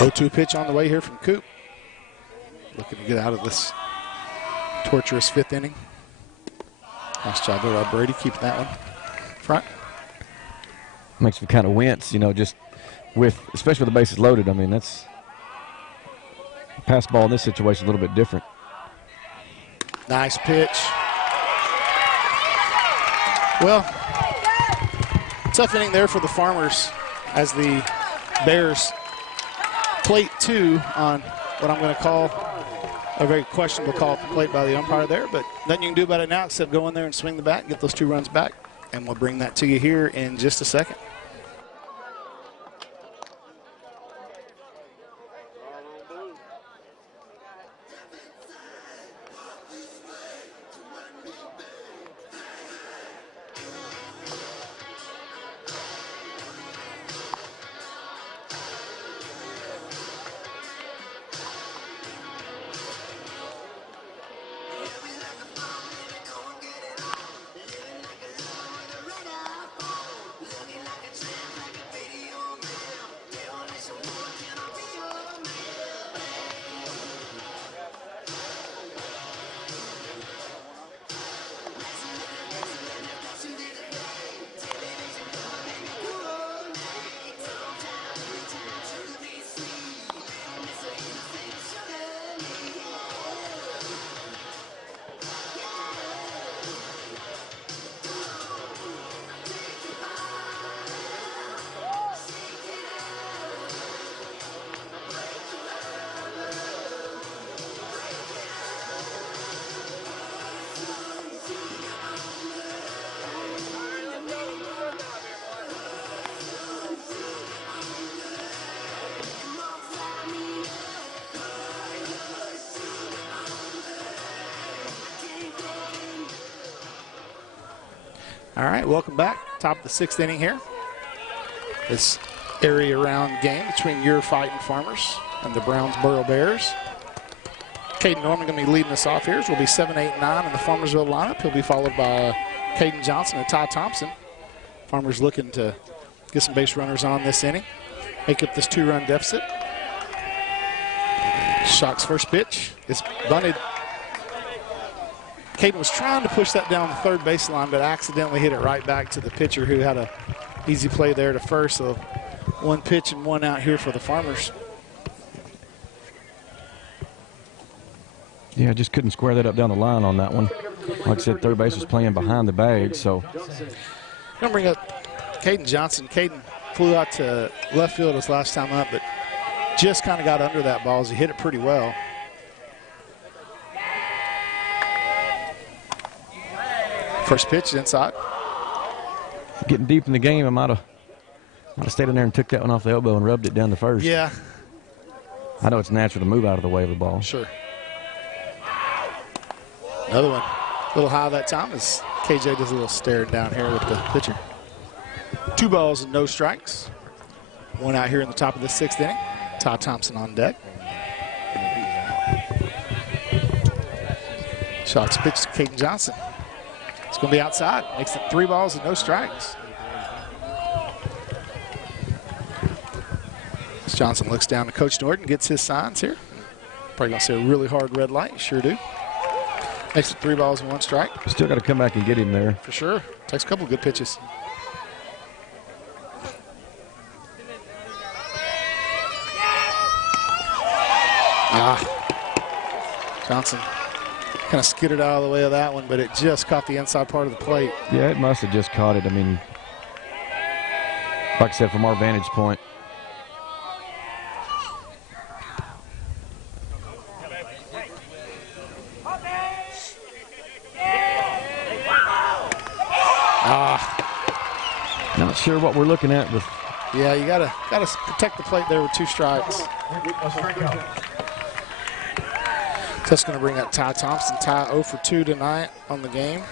0-2 pitch on the way here from Coop. Looking to get out of this torturous fifth inning. Nice job there by Brady keeping that one front. Makes me kind of wince, just especially with the bases loaded. I mean, that's pass ball in this situation a little bit different. Nice pitch. Well, tough inning there for the Farmers as the Bears plate 2 on what I'm going to call a very questionable call at the plate by the umpire there, but nothing you can do about it now except go in there and swing the bat and get those 2 runs back, and we'll bring that to you here in just a second. All right, welcome back. Top of the 6th inning here. This area round game between your Fighting Farmers and the Brownsboro Bears. Caden Norman going to be leading us off here. So we'll be 7, 8, 9 in the Farmersville lineup. He'll be followed by Caden Johnson and Ty Thompson. Farmers looking to get some base runners on this inning. Make up this 2-run deficit. Shock's first pitch is bunted. Caden was trying to push that down the third baseline, but accidentally hit it right back to the pitcher who had a easy play there to first. So 1 pitch and 1 out here for the Farmers. Yeah, just couldn't square that up down the line on that one. Like I said, third base was playing behind the bag, so. I'm going to bring up Caden Johnson. Caden flew out to left field his last time up, but just kind of got under that ball as he hit it pretty well. First pitch inside. Getting deep in the game, I might have stayed in there and took that one off the elbow and rubbed it down to first. Yeah. I know it's natural to move out of the way of the ball. Sure. Another one. A little high that time as KJ does a little stare down here with the pitcher. 2 balls and no strikes. 1 out here in the top of the 6th inning. Ty Thompson on deck. Shots pitch to Caden Johnson. It's going to be outside. Makes it 3 balls and no strikes. As Johnson looks down to Coach Norton, gets his signs here. Probably going to see a really hard red light. Sure do. Makes it 3 balls and 1 strike. Still got to come back and get him there. For sure. Takes a couple of good pitches. Johnson kind of skidded out of the way of that one, but it just caught the inside part of the plate. Yeah, it must have just caught it. I mean, like I said, from our vantage point. Not sure what we're looking at with. Yeah, you gotta protect the plate there with 2 strikes. That's going to bring up Ty Thompson. Ty 0 for 2 tonight on the game.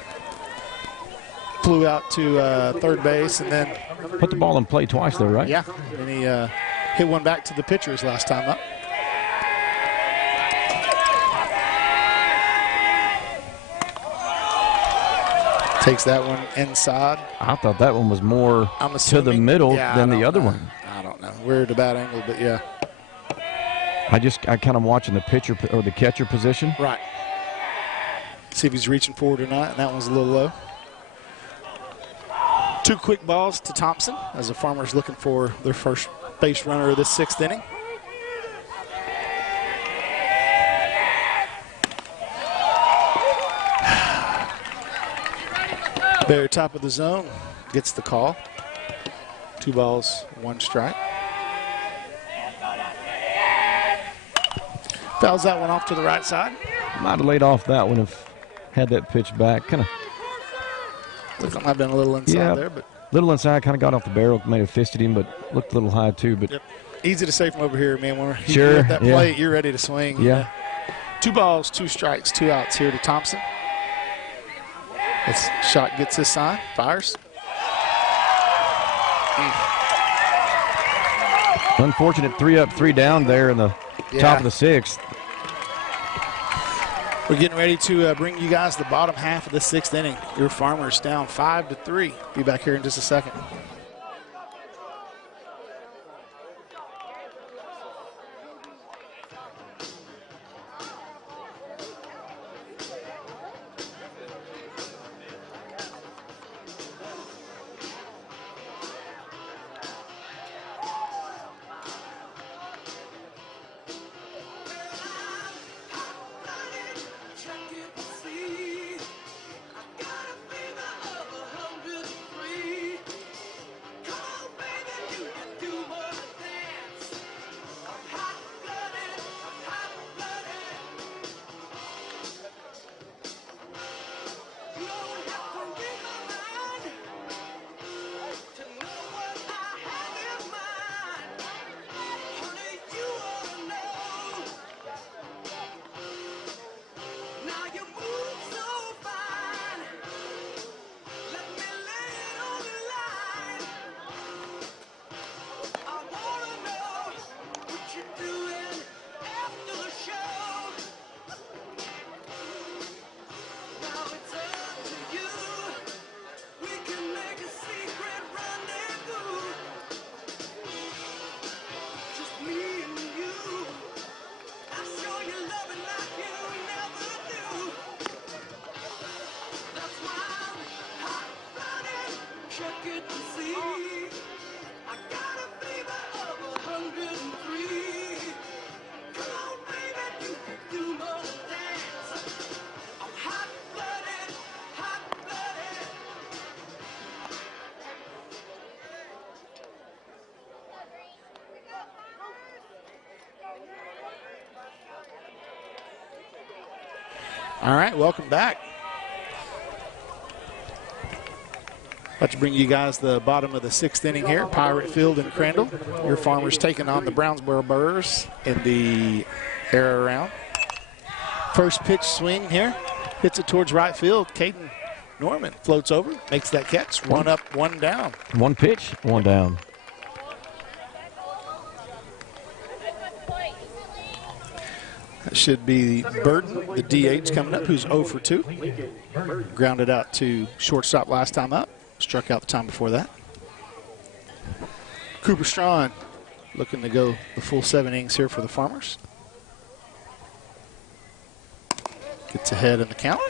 Flew out to third base and then put the ball in play twice though, right? Yeah, and he hit one back to the pitcher his last time up. Takes that one inside. I thought that one was more to the middle than the other one. I don't know. We're at a bad angle, but yeah. I kind of watching the pitcher or the catcher position. Right. See if he's reaching forward or not, and that one's a little low. 2 quick balls to Thompson as the Farmers looking for their first base runner of this 6th inning. Bear top of the zone gets the call. 2 balls, 1 strike. Fouls that one off to the right side. Might have laid off that one if had that pitch back. Kind of. Looks like I've been a little inside there, but little inside. Kind of got off the barrel, may have fisted him, but looked a little high too. But yep. Easy to say from over here, man. When sure, you're at that plate, you're ready to swing. Yeah. 2 balls, 2 strikes, 2 outs here to Thompson. This shot gets his sign, fires. Unfortunate 3 up, 3 down there in the top of the 6th. We're getting ready to bring you guys the bottom half of the 6th inning. Your Farmers down 5-3. Be back here in just a second. All right, welcome back. About to bring you guys the bottom of the 6th inning here, Pirate Field in Crandall. Your Farmers taking on the Brownsboro Bears in the air round. First pitch swing here, hits it towards right field. Caden Norman floats over, makes that catch. 1 up, 1 down. 1 pitch, 1 down. That should be Burton, the DH coming up, who's 0 for 2. Grounded out to shortstop last time up. Struck out the time before that. Cooper Strawn looking to go the full 7 innings here for the Farmers. Gets ahead in the count.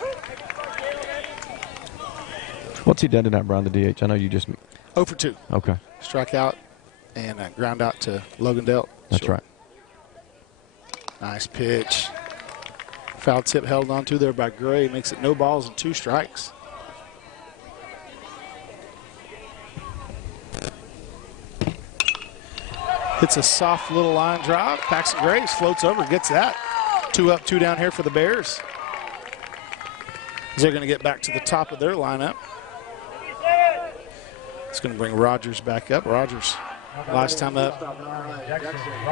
What's he done tonight, Brian, the DH? I know you just... 0 for 2. Okay. Strike out and ground out to Logan Delt. That's right. Nice pitch. Foul tip held on to there by Gray. Makes it no balls and 2 strikes. Hits a soft little line drive. Paxton Graves floats over, gets that. 2 up, 2 down here for the Bears. They're going to get back to the top of their lineup. It's going to bring Rogers back up. Rogers, last time up,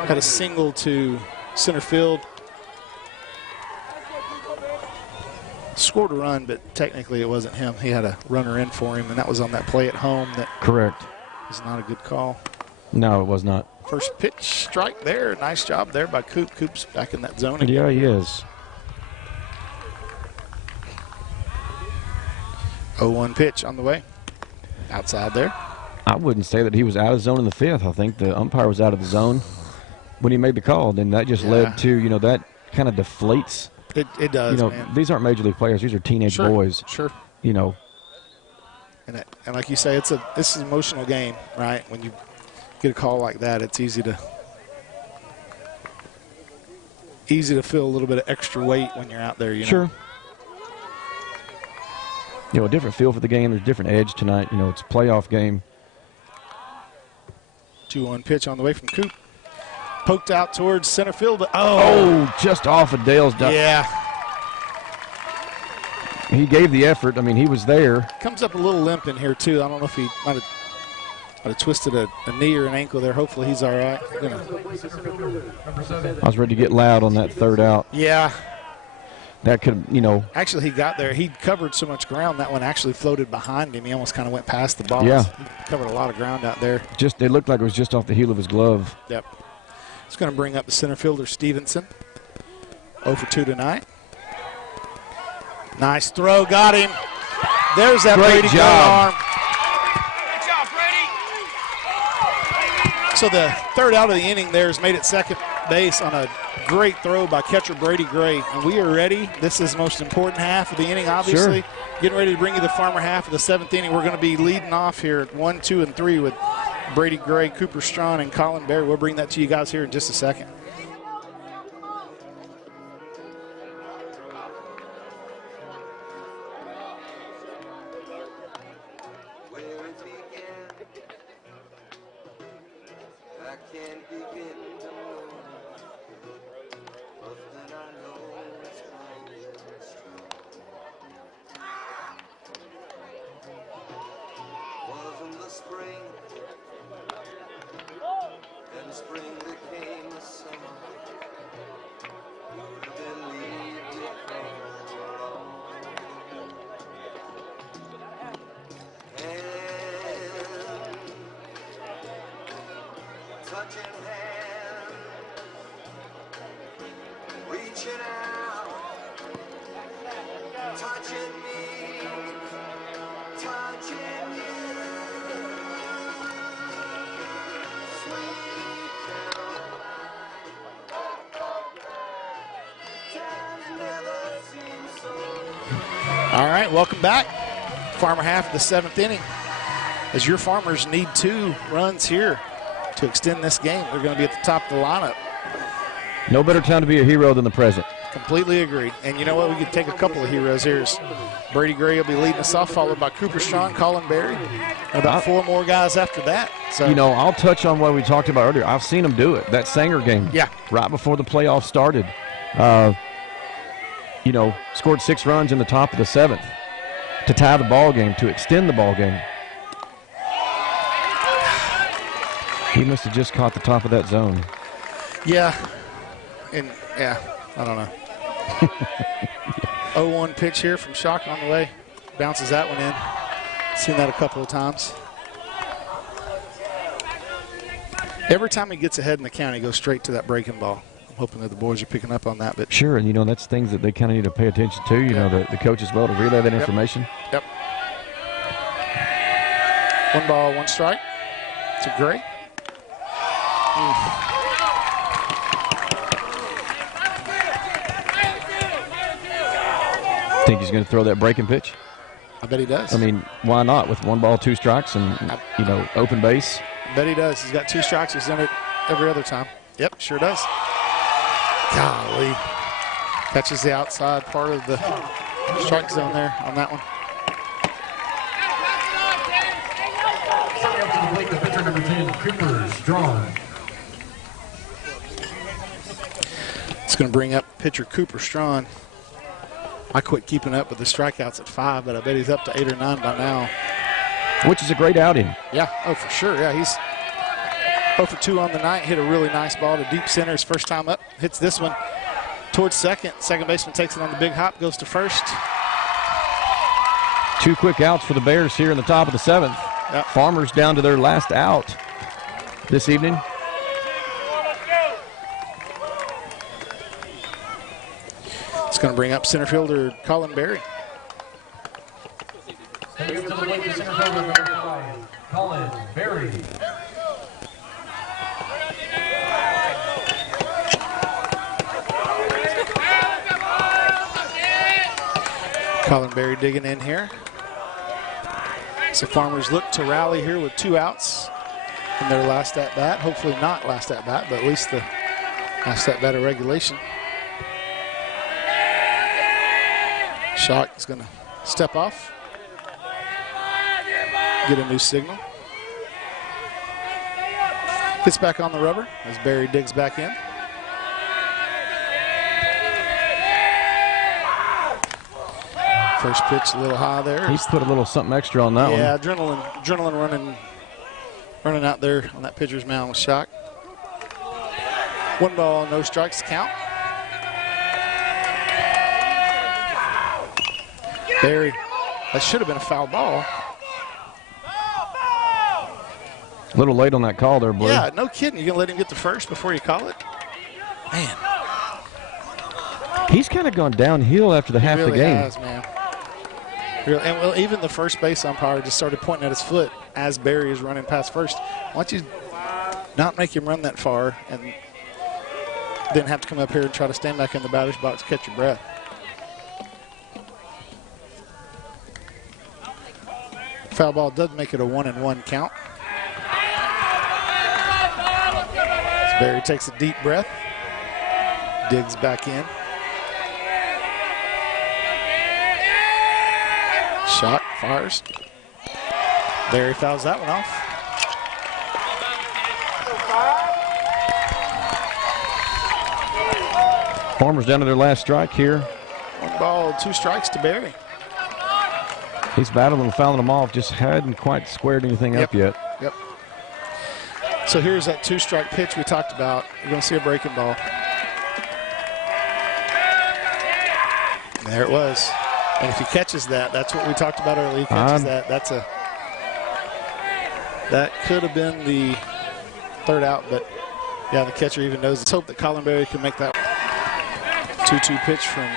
had a single to center field. Scored a run, but technically it wasn't him. He had a runner in for him, and that was on that play at home. That correct. Was not a good call. No, it was not. First pitch strike there. Nice job there by Coop. Coop's back in that zone again. Yeah, he is. 0-1 pitch on the way. Outside there. I wouldn't say that he was out of zone in the 5th. I think the umpire was out of the zone. when he made the call, then that just led to, you know, that kind of deflates. It does, you know, man. These aren't major league players. These are teenage boys. Sure. You know. And like you say, this is an emotional game, right? When you get a call like that, it's easy to feel a little bit of extra weight when you're out there, you know? Sure. You know, a different feel for the game. There's a different edge tonight. You know, it's a playoff game. 2-1 pitch on the way from Coop. Poked out towards center field, but just off of Dale's. Yeah. He gave the effort. I mean, he was there. Comes up a little limp in here, too. I don't know if he might have twisted a knee or an ankle there. Hopefully he's all right. I was ready to get loud on that third out. Yeah. That could, you know. Actually, he got there. He covered so much ground, that one actually floated behind him. He almost kind of went past the ball. Yeah. He covered a lot of ground out there. It looked like it was just off the heel of his glove. Yep. It's going to bring up the center fielder, Stevenson. 0 for 2 tonight. Nice throw. Got him. There's that Brady job. arm. So the third out of the inning there is made at second base on a great throw by catcher Brady Gray. And we are ready. This is the most important half of the inning, obviously. Sure. Getting ready to bring you the Farmer half of the 7th inning. We're going to be leading off here at 1, 2, and 3 with Brady Gray, Cooper Strawn, and Colin Berry. We'll bring that to you guys here in just a second. All right, welcome back. Farmer half of the 7th inning. As your Farmers need 2 runs here to extend this game. They're going to be at the top of the lineup. No better time to be a hero than the present. Completely agree. And you know what? We could take a couple of heroes here. Brady Gray will be leading us off, followed by Cooper Strong, Colin Berry, and about 4 more guys after that. So, you know, I'll touch on what we talked about earlier. I've seen them do it. That Sanger game. Yeah. Right before the playoffs started. You know, scored 6 runs in the top of the 7th to tie the ball game, to extend the ball game. He must have just caught the top of that zone. Yeah. And, yeah, I don't know. 0-1 pitch here from Shock on the way. Bounces that one in. Seen that a couple of times. Every time he gets ahead in the count, he goes straight to that breaking ball. I'm hoping that the boys are picking up on that. But sure, and, you know, that's things that they kind of need to pay attention to, you know, the coach as well, to relay that information. Yep. 1 ball, 1 strike. It's a Gray. Think he's going to throw that breaking pitch? I bet he does. I mean, why not? With 1 ball, 2 strikes, and, you know, open base. I bet he does. He's got 2 strikes. He's done it every other time. Yep, sure does. Golly. Catches the outside part of the strike zone there on that one. The pitcher number 10, Cooper Strong. It's going to bring up pitcher Cooper Strawn. I quit keeping up with the strikeouts at 5, but I bet he's up to 8 or 9 by now. Which is a great outing. Yeah, oh, for sure. Yeah, he's 0 for 2 on the night. Hit a really nice ball to deep center his first time up. Hits this one towards second. Second baseman takes it on the big hop, goes to first. 2 quick outs for the Bears here in the top of the 7th. Yep. Farmers down to their last out this evening. It's going to bring up center fielder Colin Berry. Stepping up to the plate, the center fielder number 5, Colin Berry. Colin Berry digging in here. So Farmers look to rally here with 2 outs in their last at bat. Hopefully not last at bat, but at least the last at bat of regulation. Shock is going to step off, get a new signal. Gets back on the rubber as Berry digs back in. First pitch a little high there. He's put a little something extra on that one. Yeah, adrenaline running out there on that pitcher's mound with Shock. 1 ball, no strikes to count. Berry, that should have been a foul ball. A little late on that call there, Blue. Yeah, no kidding. You're going to let him get to first before you call it? Man. He's kind of gone downhill after the half He really the game. has, man. Really, and well, even the first base umpire just started pointing at his foot as Berry is running past first. Why don't you not make him run that far and then have to come up here and try to stand back in the batter's box, catch your breath? Foul ball does make it a 1-1 count. Berry takes a deep breath, digs back in. Shot, fires. Berry fouls that one off. Farmers down to their last strike here. 1 ball, 2 strikes to Berry. He's battling and fouling them off, just hadn't quite squared anything up yet. Yep. So here's that 2-strike pitch we talked about. You're going to see a breaking ball. There it was. And if he catches that, that's what we talked about earlier. He catches that. That could have been the 3rd out, but yeah, the catcher even knows. Let's hope that Colin Berry can make that 2-2 pitch from